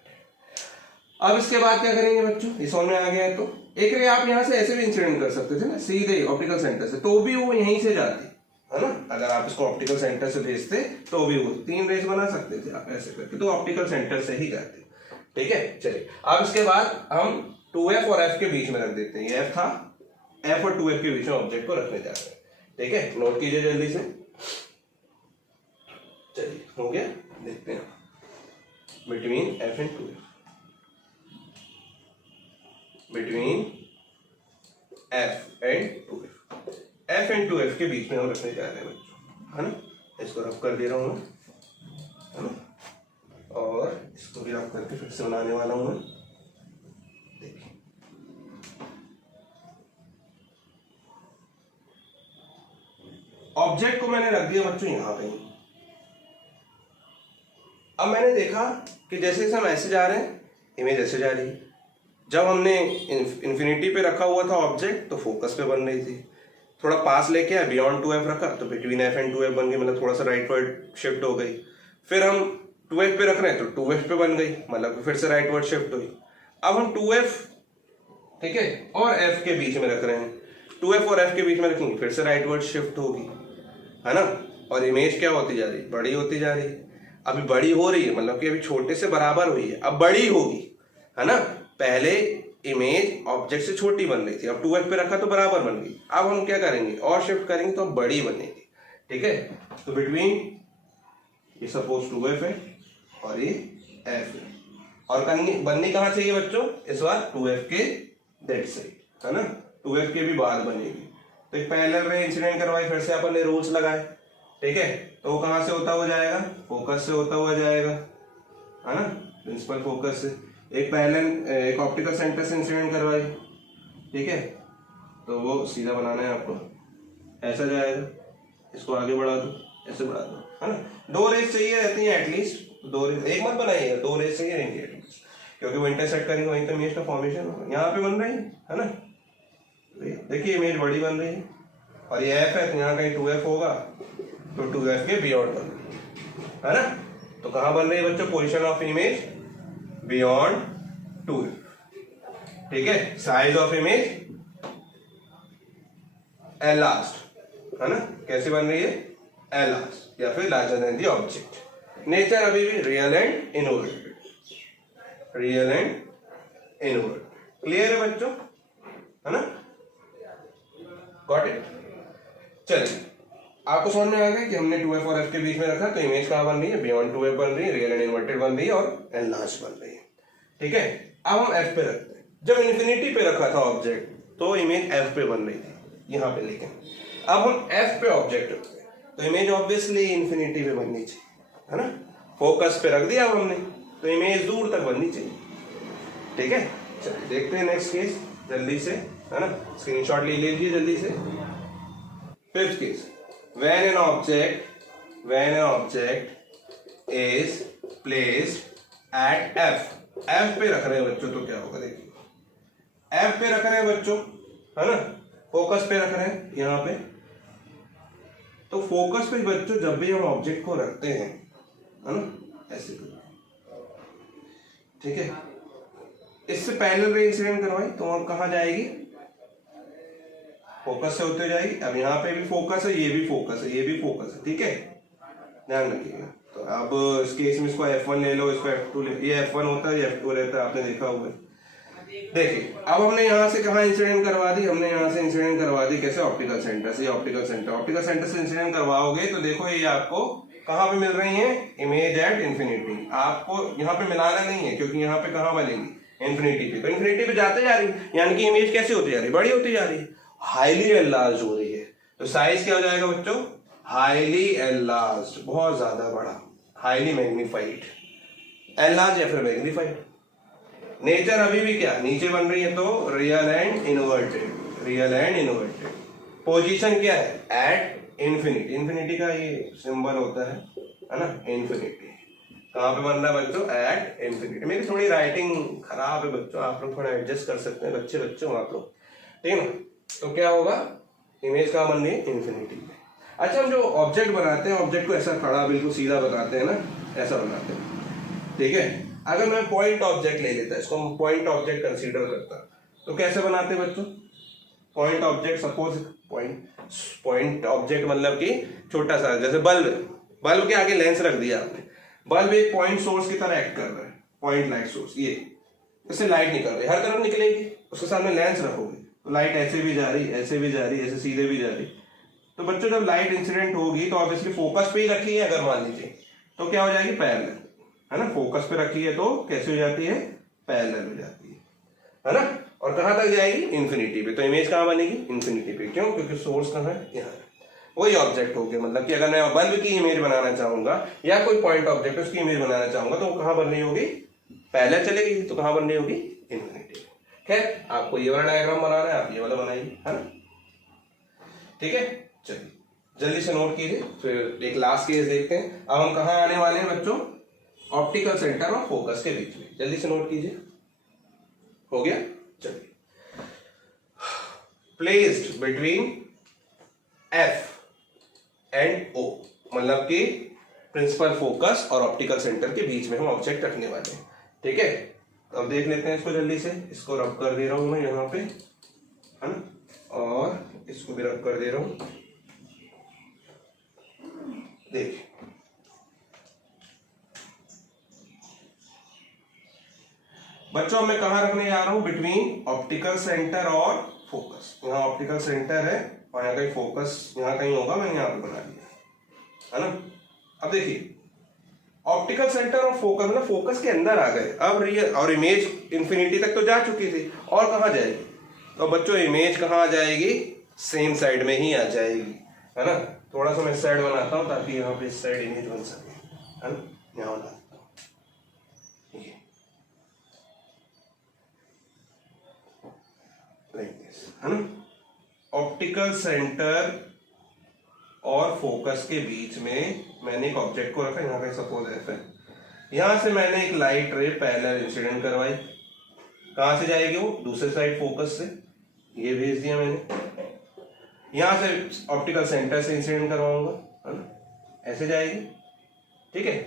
अब इसके बाद क्या करेंगे बच्चों, ये समझ में आ गया है। तो एक रे आप यहाँ से ऐसे भी इंसिडेंट कर सकते थे ना, सीधे ऑप्टिकल सेंटर से, तो भी वो यहीं से जाती है ना। अगर आप इसको ऑप्टिकल सेंटर से भेजते तो भी वो 3 रेस बना सकते थे आप ऐसे करके, तो ऑप्टिकल सेंटर से ही जाते। ठीक है, चलिए अब इसके बाद हम 2f और f के बीच में रख देते हैं। ये f था, f और 2f के बीच में ऑब्जेक्ट को रखने जा रहे हैं। ठीक है, नोट कीजिए जल्दी से। चलिए हो गया, देखते हैं between f and 2f, between f and 2f, f and 2f के बीच में हम रखने जा रहे हैं बच्चों, है ना। इसको रफ कर दे रहा हूं मैं, है ना, और इसको भी रफ करके फिर से बनाने वाला हूं मैं। देखिए ऑब्जेक्ट को मैंने रख दिया बच्चों यहां पे। अब मैंने देखा कि जैसे जैसे हम ऐसे जा रहे हैं इमेज ऐसे जा रही है। जब हमने इन्फिनिटी पे रखा हुआ था ऑब्जेक्ट तो फोकस पे बन रही थी, थोड़ा पास लेके आया बियॉन्ड 2f रखा तो बिटवीन f एंड 2f बन गई, मतलब थोड़ा सा राइट वर्ड शिफ्ट हो गई। फिर हम 2f पे रख रहे हैं तो 2f पे बन गई, मतलब फिर से राइट वर्ड शिफ्ट हुई। अब हम 2f ठीक है और f के बीच में रख रहे हैं, 2f और f के बीच में रखेंगे फिर से राइट वर्ड शिफ्ट होगी, है ना। और इमेज क्या होती जा रही है, बड़ी होती जा रही है। अभी बड़ी हो रही है, मतलब कि अभी छोटे से बराबर हुई है, अब बड़ी होगी, है ना। पहले इमेज ऑब्जेक्ट से छोटी बन रही थी, अब 2f पे रखा तो बराबर बन गई। अब हम क्या करेंगे और शिफ्ट करेंगे तो बड़ी बनेगी। ठीक है, तो बिटवीन ये सपोज 2f है और ये f है, और बननी कहां चाहिए बच्चों, इस बार 2f के दैट साइड, है ना, 2f के भी बाद बनेगी। तो एक पैरेलल रे इंसिडेंट करवाई, फिर से अपन ने रूल्स लगाए। ठीक है, तो वो कहां से होता हुआ जाएगा, फोकस से होता हुआ जाएगा, है ना, प्रिंसिपल फोकस से। एक एक ऑप्टिकल सेंटर से इंसिडेंट करवाई, ठीक है, तो वो सीधा बनाना है आपको, ऐसा जाएगा, इसको आगे बढ़ा दो, ऐसे बढ़ा दो, है ना। 2 रेस चाहिए रहती हैं एटलीस्ट, 2 रेस एक मत बनाइए, 2 रेस चाहिए रहेंगे एटलीस्ट, क्योंकि वो इंटरसेक्ट करेंगे वहीं तो इमेज का फॉर्मेशन होगा। यहाँ पे बन रही है ना, देखिए इमेज बड़ी बन रही है, और ये f है तो यहाँ कहीं 2f होगा, तो 2f के बियॉन्ड बन रही है ना। तो कहाँ बन रही है बच्चों, position of image beyond 2f। ठीक है, साइज ऑफ इमेज एलास्ट, है ना, कैसे बन रही है, एलास्ट या फिर larger than the object. Nature अभी भी real and inverted, real and inverted. Clear है बच्चों, है ना, गॉट इट। चलिए आपको समझ में आ गया कि हमने 2f और f के बीच में रखा तो इमेज कहाँ बन रही है, बियॉन्ड 2f बन रही है, रियल एंड इनवर्टेड बन रही है और एनलार्ज बन रही है। ठीक है, अब हम f पे रखते हैं। जब इन्फिनिटी पे रखा था ऑब्जेक्ट तो इमेज f पे बन रही थी यहाँ पे, लेकिन अब हम f पे ऑब्जेक्ट रखते हैं तो इमेज ऑब्वियसली इन्फिनिटी पे बननी चाहिए, है ना। फोकस पे रख दिया अब हमने तो इमेज दूर तक बननी चाहिए। ठीक है, चलिए देखते हैं नेक्स्ट केस जल्दी से, है ना, स्क्रीनशॉट ले लीजिए जल्दी से। 5th case, when an object is placed at f पे रख रहे हैं बच्चों तो क्या होगा, देखिए f पे रख रहे हैं बच्चों, है ना, फोकस पे रख रहे हैं यहाँ पे। तो फोकस पे बच्चों जब भी हम ऑब्जेक्ट को रखते हैं, है ना, ऐसे, ठीक है, इससे पैरेलल रे इंसिडेंट करवाई तो हम कहाँ जाएगी, फोकस से होते जाएगी। अब यहाँ पे भी फोकस है, ये भी फोकस है, ये भी फोकस है, ठीक है, ध्यान रखिएगा। तो अब इस केस में इसको F1 ले लो, इसको F2 ले, ये F1 होता है, ये F2 रहता है, आपने देखा हुआ है। देखिए अब हमने यहाँ से कहाँ इंसिडेंट करवा दी, हमने यहाँ से इंसिडेंट करवा दी, कैसे, ऑप्टिकल सेंटर से। ऑप्टिकल सेंटर से इंसिडेंट करवाओगे तो देखो ये आपको कहाँ पे मिल रही है, इमेज एट इन्फिनिटी। आपको यहाँ पे मिलाना नहीं है क्योंकि यहाँ पे कहाँ बनेगी, इन्फिनिटी पे। तो इन्फिनिटी पे जाते जा रही है, यानी कि इमेज कैसे होती जा रही है, बड़ी होती जा रही है, हाईली एनलार्ज हो रही है। तो साइज क्या हो जाएगा बच्चों, हाईली एनलार्ज, बहुत ज्यादा बड़ा, हाईली मैग्नीफाइड, एनलार्ज या फिर मैग्नीफाइड। नेचर अभी भी क्या, नीचे बन रही है तो real and inverted, real and inverted. Position क्या है, एट इन्फिनिटी, इन्फिनिटी का ये सिंबल होता है ना, इन्फिनिटी। कहाँ पे बन रहा है बच्चों, एट इन्फिनिटी। मेरी थोड़ी राइटिंग खराब है बच्चों, आप लोग थोड़ा एडजस्ट कर सकते हैं, बच्चे हो आप लोग, ठीक है ना। तो क्या होगा, इमेज कहाँ बन रही है, इन्फिनिटी में। अच्छा, हम जो ऑब्जेक्ट बनाते हैं, ऑब्जेक्ट को ऐसा खड़ा बिल्कुल सीधा बनाते हैं ना, ऐसा बनाते हैं, ठीक है। अगर मैं पॉइंट ऑब्जेक्ट ले लेता, इसको हम पॉइंट ऑब्जेक्ट कंसीडर करता, तो कैसे बनाते बच्चों? Point object, suppose point object मतलब कि छोटा सा, जैसे बल्ब के आगे लेंस रख दिया आपने, बल्ब एक पॉइंट सोर्स की तरह एक्ट कर रहा है, पॉइंट लाइट सोर्स, ये इससे लाइट निकल रही है, हर तरफ निकलेगी, उसके सामने लेंस रखोगे तो लाइट ऐसे भी जा रही, ऐसे भी जा रही, ऐसे सीधे भी जा रही। तो बच्चों जब लाइट इंसिडेंट होगी तो ऑब्वियसली फोकस पे ही रखी है, अगर मान लीजिए तो क्या हो जाएगी, पैरेलल, है ना। फोकस पे रखी है तो कैसे हो जाती है, पैरेलल हो जाती है ना। और कहां तक जाएगी, इन्फिनिटी पे। तो इमेज कहां बनेगी, इन्फिनिटी पे। क्यों? क्योंकि सोर्स कहां है, यहाँ है। वही ऑब्जेक्ट हो गया, मतलब कि अगर मैं बल्ब की इमेज बनाना चाहूंगा या कोई पॉइंट ऑब्जेक्ट उसकी इमेज बनाना चाहूंगा तो कहां बन रही होगी, पैरेलल चलेगी, तो कहां बन रही होगी, इन्फिनिटी। खैर आपको ये वाला डायग्राम बनाना है, आप ये वाला बनाइए, है ना। ठीक है, चलिए जल्दी से नोट कीजिए, फिर एक लास्ट केस देखते हैं। अब हम कहां आने वाले हैं बच्चों, ऑप्टिकल सेंटर और फोकस के बीच में। जल्दी से नोट कीजिए, हो गया। चलिए, प्लेस्ड बिटवीन एफ एंड ओ, मतलब कि प्रिंसिपल फोकस और ऑप्टिकल सेंटर के बीच में हम ऑब्जेक्ट रखने वाले हैं। ठीक है, अब देख लेते हैं इसको जल्दी से। इसको रब कर दे रहा हूं मैं यहाँ पे, है ना, और इसको भी रब कर दे रहा हूं। देखिए बच्चों, मैं कहां रखने जा रहा हूं, बिटवीन ऑप्टिकल सेंटर और फोकस। यहाँ ऑप्टिकल सेंटर है और यहाँ कहीं फोकस यहाँ कहीं होगा, मैंने यहाँ पे बना दिया, है ना। अब देखिए ऑप्टिकल सेंटर और फोकस, मतलब फोकस के अंदर आ गए। अब रियल और इमेज इंफिनिटी तक तो जा चुकी थी, और कहाँ जाएगी, तो बच्चों इमेज कहाँ आ जाएगी, सेम साइड में ही आ जाएगी, है ना। थोड़ा सा मैं इस साइड बनाता हूँ ताकि यहाँ पे इस साइड इमेज बन सके, है ना। यहाँ बनाता हूँ, है ना। ऑप्टिकल सेंटर और फोकस के बीच में मैंने एक ऑब्जेक्ट को रखा, यहाँ पे सपोज एफ है। यहां से मैंने एक लाइट रे पैरेलल इंसिडेंट करवाई, कहां से जाएगी वो, दूसरे साइड फोकस से, ये भेज दिया मैंने। यहां से ऑप्टिकल सेंटर से इंसिडेंट करवाऊंगा, है ना, ऐसे जाएगी। ठीक है,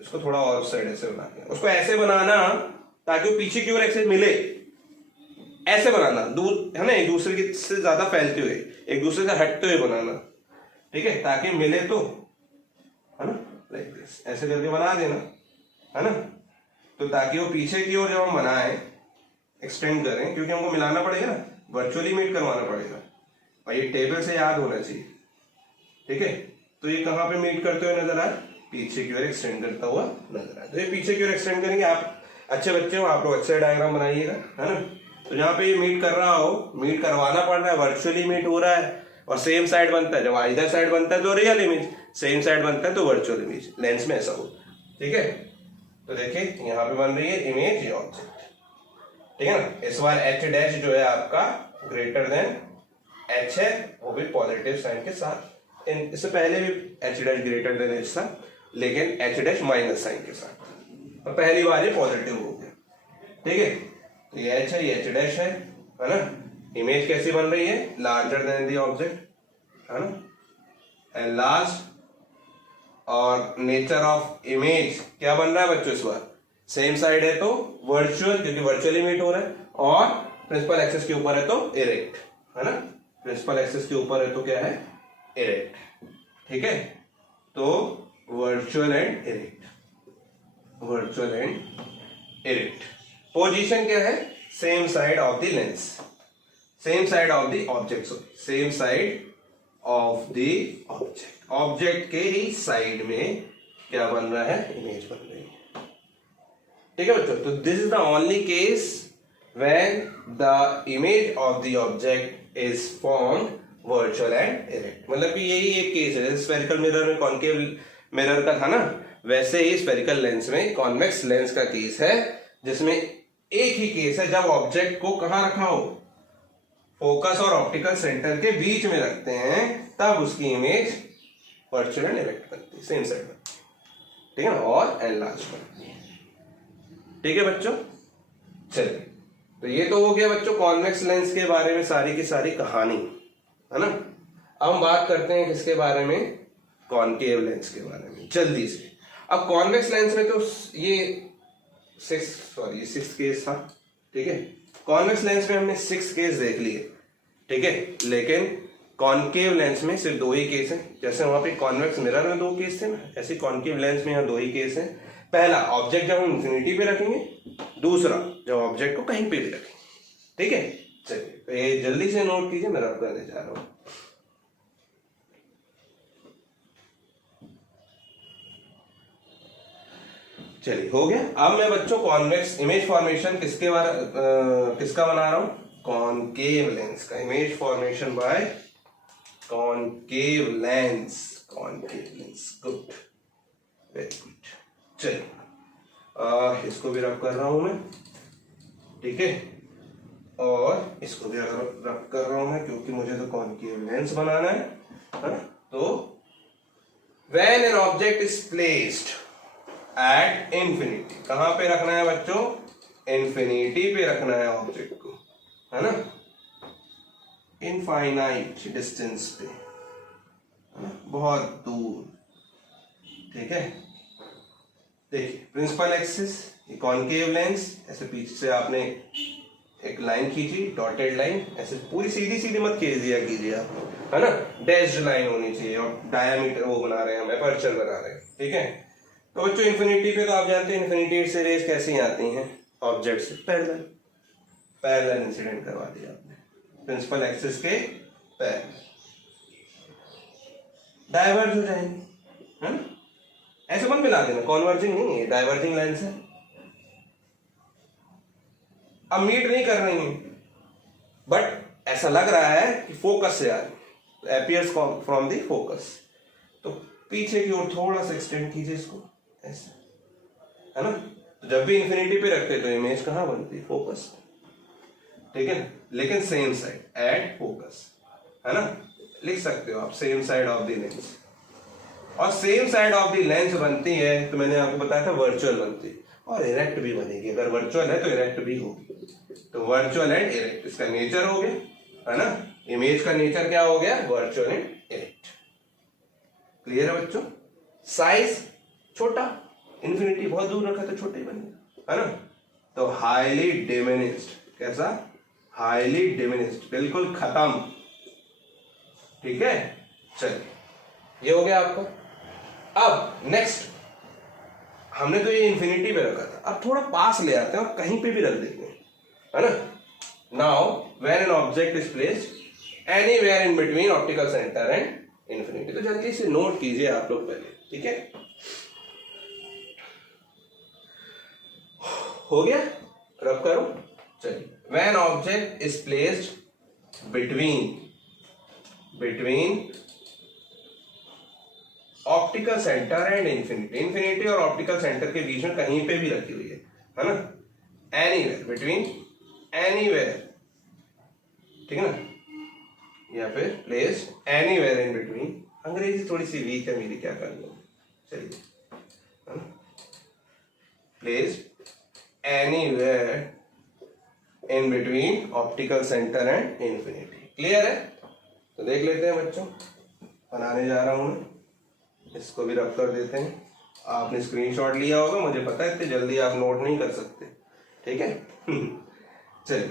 इसको थोड़ा और साइड ऐसे बना के, उसको ऐसे बनाना ताकि वो पीछे की ओर एक्सेस मिले, ऐसे बनाना, दूर, है ना, एक दूसरे की से ज्यादा फैलते हुए, एक दूसरे से हटते हुए बनाना। ठीक है, ताकि मिले तो, है ना, लाइक दिस, ऐसे करके बना देना, है ना। तो ताकि वो पीछे की ओर जब हम बनाए, एक्सटेंड करें, क्योंकि हमको मिलाना पड़ेगा ना, वर्चुअली मीट करवाना पड़ेगा, और ये टेबल से याद होना चाहिए। ठीक है, तो ये कहां पे मीट करते हुए नजर आए, पीछे की ओर एक्सटेंड करता हुआ नजर आए। तो ये पीछे की ओर एक्सटेंड करेंगे। आप अच्छे बच्चे हो, आप लोग अच्छा डायग्राम बनाइएगा, है ना। तो जहां पे ये मीट कर रहा हो, मीट करवाना पड़ रहा है, वर्चुअली मीट हो रहा है, और सेम साइड बनता है। जब इधर साइड बनता है तो रियल इमेज, सेम साइड बनता है तो वर्चुअल इमेज, लेंस में ऐसा होता है। ठीक है, तो देखिए यहाँ पे बन रही है इमेज, ये ऑब्जेक्ट, ठीक है ना। इस बार एच डैश जो है आपका ग्रेटर देन एच है, वो भी पॉजिटिव साइन के साथ। इससे पहले भी H dash greater than H था, लेकिन एच डैश माइनस साइन के साथ, और पहली बार ये पॉजिटिव हो गया। ठीक है, तो ये एच है, ये एच डैश है ना। इमेज कैसी बन रही है, लार्जर देन द ऑब्जेक्ट, है ना। एंड लास्ट, और नेचर ऑफ इमेज क्या बन रहा है बच्चों इस बार, सेम साइड है तो वर्चुअल, क्योंकि वर्चुअली मीट हो रहा है, और प्रिंसिपल एक्सिस के ऊपर है तो इरेक्ट, है ना। प्रिंसिपल एक्सिस के ऊपर है तो क्या है, इरेक्ट। ठीक है, तो virtual and erect, virtual and erect. Position क्या है, same side of the lens, same side of the object, sorry same side of the object, object के ही साइड में क्या बन रहा है, इमेज बन रही है। ठीक है बच्चों, तो this is the only case when the image of the object is formed virtual and erect. मतलब कि यही एक केस है, स्फेरिकल मिरर में कॉन्केव मिरर का था ना, वैसे ही स्फेरिकल लेंस में कॉन्वेक्स लेंस का केस है, जिसमें एक ही केस है जब ऑब्जेक्ट को कहां रखा हो, फोकस और ऑप्टिकल सेंटर के बीच में रखते हैं, तब उसकी इमेज वर्चुअल एंड इरेक्ट बनती है, सेम साइड बनती है। ठीक है ना, और एनलार्ज बनती है। ठीक है बच्चों, चलिए, तो ये तो हो गया बच्चों कॉन्वेक्स लेंस के बारे में सारी की सारी कहानी, है ना। अब हम बात करते हैं किसके बारे में, कॉनकेव लेंस के बारे में, जल्दी से। अब कॉन्वेक्स लेंस में तो ये सिक्स केस था, ठीक है। कॉन्वेक्स लेंस में हमने 6 केस देख लिए, ठीक है, लेकिन कॉनकेव लेंस में सिर्फ 2 ही केस हैं। जैसे वहां पे कॉन्वेक्स मिरर में 2 केस थे ना, ऐसे कॉनकेव लेंस में यहाँ 2 ही केस हैं। पहला, ऑब्जेक्ट जब हम इंफिनिटी पे रखेंगे, दूसरा जब ऑब्जेक्ट को कहीं पे भी रखेंगे, ठीक है। चलिए तो ये जल्दी से नोट कीजिए, मैं रब करने जा रहा हूं। चलिए हो गया। अब मैं बच्चों कॉन्वेक्स इमेज फॉर्मेशन किसका बना रहा हूं, कॉनकेव लेंस का। Image formation by concave lens, good, very good. चलिए इसको भी रब कर रहा हूं मैं, ठीक है, और इसको भी रब कर रहा हूं मैं, क्योंकि मुझे तो कॉनकेव लेंस बनाना है। तो when an object is placed at infinity, कहां पे रखना है बच्चों, इंफिनिटी पे रखना है ऑब्जेक्ट को, है ना, इनफाइनाइट डिस्टेंस पे, है ना, बहुत दूर, ठीक है। देखिए प्रिंसिपल एक्सिस, कॉनकेव लेंस, ऐसे पीछे से आपने एक लाइन खींची, डॉटेड लाइन, ऐसे पूरी सीधी सीधी मत खींच दिया कीजिए आप, है ना, डैश्ड लाइन होनी चाहिए, और डायमीटर वो बना रहे हैं हम, एपर्चर बना रहे हैं, ठीक है। तो बच्चों इन्फिनिटी पे तो आप जानते हैं इन्फिनिटी से रेज कैसी आती हैं, ऑब्जेक्ट से पैरेलल इंसिडेंट करवा दिया आपने, प्रिंसिपल एक्सिस के पैरेलल डाइवर्ज हो जाएंगे, है ना। ऐसे मत मिला देना, कॉन्वर्जिंग नहीं है, डाइवर्जिंग लाइन से अब मीट नहीं कर रही है, बट ऐसा लग रहा है कि फोकस से आ रही, एपियर्स फ्रॉम द फोकस। तो पीछे की ओर थोड़ा सा एक्सटेंड कीजिए इसको, ऐसे, है ना। तो जब भी इंफिनिटी पे रखते तो इमेज कहां बनती, फोकस, ठीक है ना, लेकिन सेम साइड एट फोकस, है ना, लिख सकते हो आप same side of the lens. और same side of the lens बनती है तो मैंने आपको बताया था वर्चुअल बनती है, और इरेक्ट भी बनेगी, अगर वर्चुअल है तो इरेक्ट भी होगी। तो वर्चुअल एंड इरेक्ट इसका नेचर हो गया, है ना, इमेज का नेचर क्या हो गया, वर्चुअल एंड इरेक्ट। क्लियर है बच्चों। साइज छोटा, इंफिनिटी बहुत दूर रखा तो छोटे ही बनेगा, है ना। तो हाईली डिमिनिश्ड, कैसा, हाईली डिमिनिश्ड, बिल्कुल खत्म, ठीक है। चलिए ये हो गया आपका। अब नेक्स्ट, हमने तो ये इंफिनिटी पे रखा था, अब थोड़ा पास ले आते हैं और कहीं पे भी रख देते हैं, है ना। Now when an object is placed anywhere in between optical centre and infinity, तो जल्दी से नोट कीजिए आप लोग पहले, ठीक है। हो गया, रब करो। चलिए, when object is placed between optical centre and infinity, infinity और ऑप्टिकल सेंटर के बीच में कहीं पे भी रखी हुई है ना, एनीवेयर, बिटवीन एनीवेयर, ठीक है ना, या फिर प्लेस्ड एनीवेयर इन बिटवीन। अंग्रेजी थोड़ी सी वीक है मेरी, क्या करनी है, चलिए, है ना, placed anywhere in between optical centre and infinity. Clear है। तो देख लेते हैं बच्चों, बनाने जा रहा हूं मैं, इसको भी रब कर देते हैं। आपने स्क्रीनशॉट लिया होगा, मुझे पता है इतनी जल्दी आप नोट नहीं कर सकते, ठीक है। चलिए,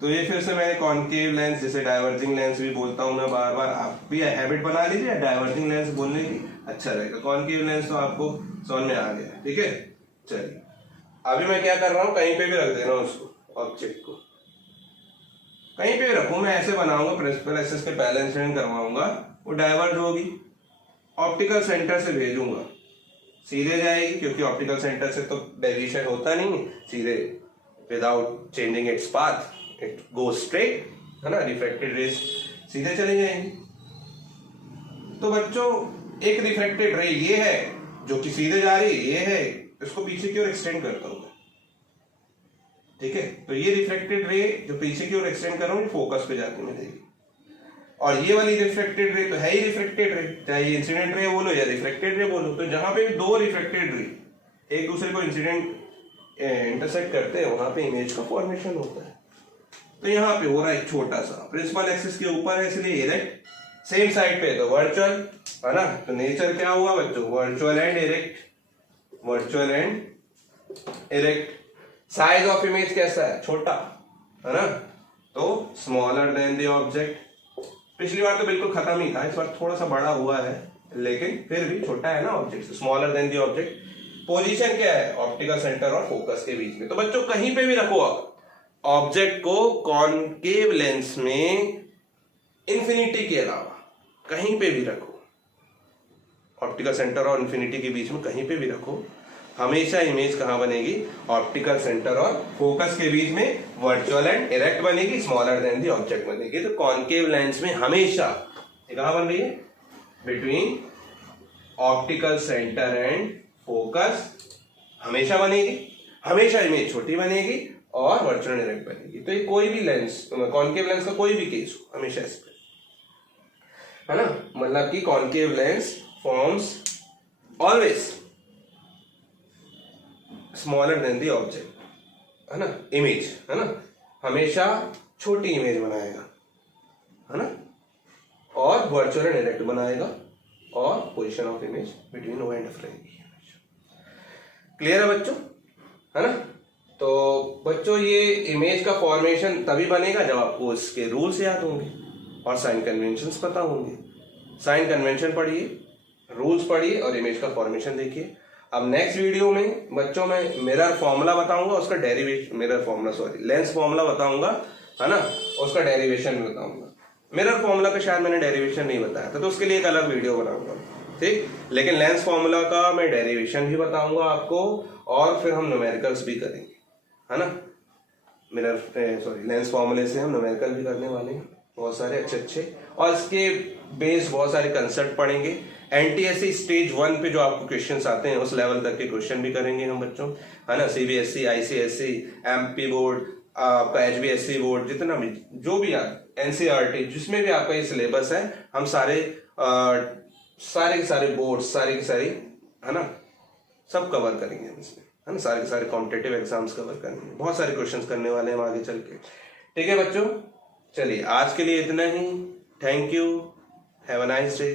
तो ये फिर से मैं कॉनकेव लेंस, जिसे डाइवर्जिंग लेंस भी बोलता हूं मैं बार बार, आप भी हैबिट बना लीजिए डाइवर्जिंग लेंस बोलने की, अच्छा रहेगा। कॉनकेव लेंस तो आपको समझ में आ गया, ठीक है। चलिए, अभी मैं क्या कर रहा हूं, कहीं पे भी रख दे रहा हूं उसको, ऑब्जेक्ट को कहीं पे भी रखूं, मैं ऐसे बनाऊंगा, प्रिंसिपल एक्सिस के पैरेलल इंसिडेंट करवाऊंगा, वो डाइवर्ज होगी, ऑप्टिकल सेंटर से भेजूंगा, सीधे जाएगी, क्योंकि ऑप्टिकल सेंटर से तो डेविएशन होता नहीं, सीधे without changing its path it goes straight, है ना, रिफ्लेक्टेड रेज सीधे चली जाएंगी। तो बच्चों एक रिफ्लेक्टेड रे ये है जो कि सीधे जा रही है, ये है, इसको पीछे की ओर एक्सटेंड करता हूं मैं, ठीक है। तो ये रिफ्लेक्टेड रे जो पीछे की ओर एक्सटेंड कर रहा हूं, फोकस पे जाके मिलेगी, और ये वाली रिफ्लेक्टेड रे तो है ही रिफ्लेक्टेड रे, चाहे ये इंसिडेंट रे बोलो या रिफ्लेक्टेड रे बोलो। तो जहां पे दो रिफ्लेक्टेड रे एक दूसरे को इंटरसेक्ट करते हैं, वहां पे इमेज का फॉर्मेशन होता है। तो यहाँ पे हो रहा है एक छोटा सा, प्रिंसिपल एक्सिस के ऊपर है इसलिए इरेक्ट, सेम साइड पे तो वर्चुअल, है ना। तो नेचर क्या हुआ बच्चों, virtual and erect, virtual and erect. Size of image कैसा है, छोटा, है ना, तो स्मॉलर देन द ऑब्जेक्ट। पिछली बार तो बिल्कुल खत्म ही था, इस बार थोड़ा सा बड़ा हुआ है, लेकिन फिर भी छोटा है ना object, smaller than the object. Position क्या है, ऑप्टिकल सेंटर और फोकस के बीच में। तो बच्चों कहीं पे भी रखो आप ऑब्जेक्ट को कॉनकेव लेंस में, इंफिनिटी के अलावा कहीं पे भी रखो, ऑप्टिकल सेंटर और इंफिनिटी के बीच में कहीं पे भी रखो, हमेशा इमेज कहां बनेगी, ऑप्टिकल सेंटर और फोकस के बीच में वर्चुअल एंड इरेक्ट बनेगी, स्मॉलर देन द ऑब्जेक्ट बनेगी। तो कॉनकेव लेंस में हमेशा ये कहां बन रही है, between optical centre and focus हमेशा बनेगी, हमेशा इमेज छोटी बनेगी और वर्चुअल इरेक्ट बनेगी। तो ये कोई भी लेंस, कॉनकेव लेंस का कोई भी केस हो, हमेशा इस पे, है ना, मतलब कि concave lens forms always smaller than the object, है ना, इमेज, है ना, हमेशा छोटी इमेज बनाएगा, है ना, और वर्चुअल एंड इरेक्ट बनाएगा, और position of image between O and F रहेगी। क्लियर है बच्चों, है ना। तो बच्चों ये इमेज का फॉर्मेशन तभी बनेगा जब आपको इसके रूल्स याद होंगे और साइन कन्वेंशंस पता होंगे। साइन कन्वेंशन पढ़िए, रूल्स पढ़िए और इमेज का फॉर्मेशन देखिए। अब नेक्स्ट वीडियो में बच्चों में मिरर फॉर्मूला बताऊंगा, उसका derivation, mirror formula sorry lens formula बताऊंगा, है ना, उसका डेरिवेशन भी बताऊंगा। मिरर फॉर्मूला का शायद मैंने डेरिवेशन नहीं बताया था, तो उसके लिए एक अलग वीडियो बनाऊंगा, ठीक। लेकिन लेंस फॉर्मूला का मैं डेरिवेशन भी बताऊंगा आपको, और फिर हम न्यूमेरिकल्स भी करेंगे, है ना। मिरर सॉरी लेंस फॉर्मूले से हम न्यूमेरिकल भी करने वाले हैं, बहुत सारे अच्छे अच्छे, और इसके बेस बहुत सारे कंसेप्ट पढ़ेंगे। एनटीएससी स्टेज 1 पे जो आपको क्वेश्चंस आते हैं उस लेवल तक के क्वेश्चन भी करेंगे हम बच्चों, है ना। सीबीएसई, आईसीएसई, एमपी बोर्ड, आपका एचबीएससी बोर्ड, जितना भी जो भी आप एनसीईआरटी, जिसमें भी आपका ये सिलेबस है, हम सारे के सारे बोर्ड, सारी की सारी, है ना, सब कवर करेंगे हम इसमें, है ना। सारे के सारे कॉम्पिटेटिव एग्जाम्स कवर करेंगे, बहुत सारे क्वेश्चंस करने वाले हैं हम आगे चल के, ठीक है बच्चों। चलिए आज के लिए इतना ही, thank you, have a nice day.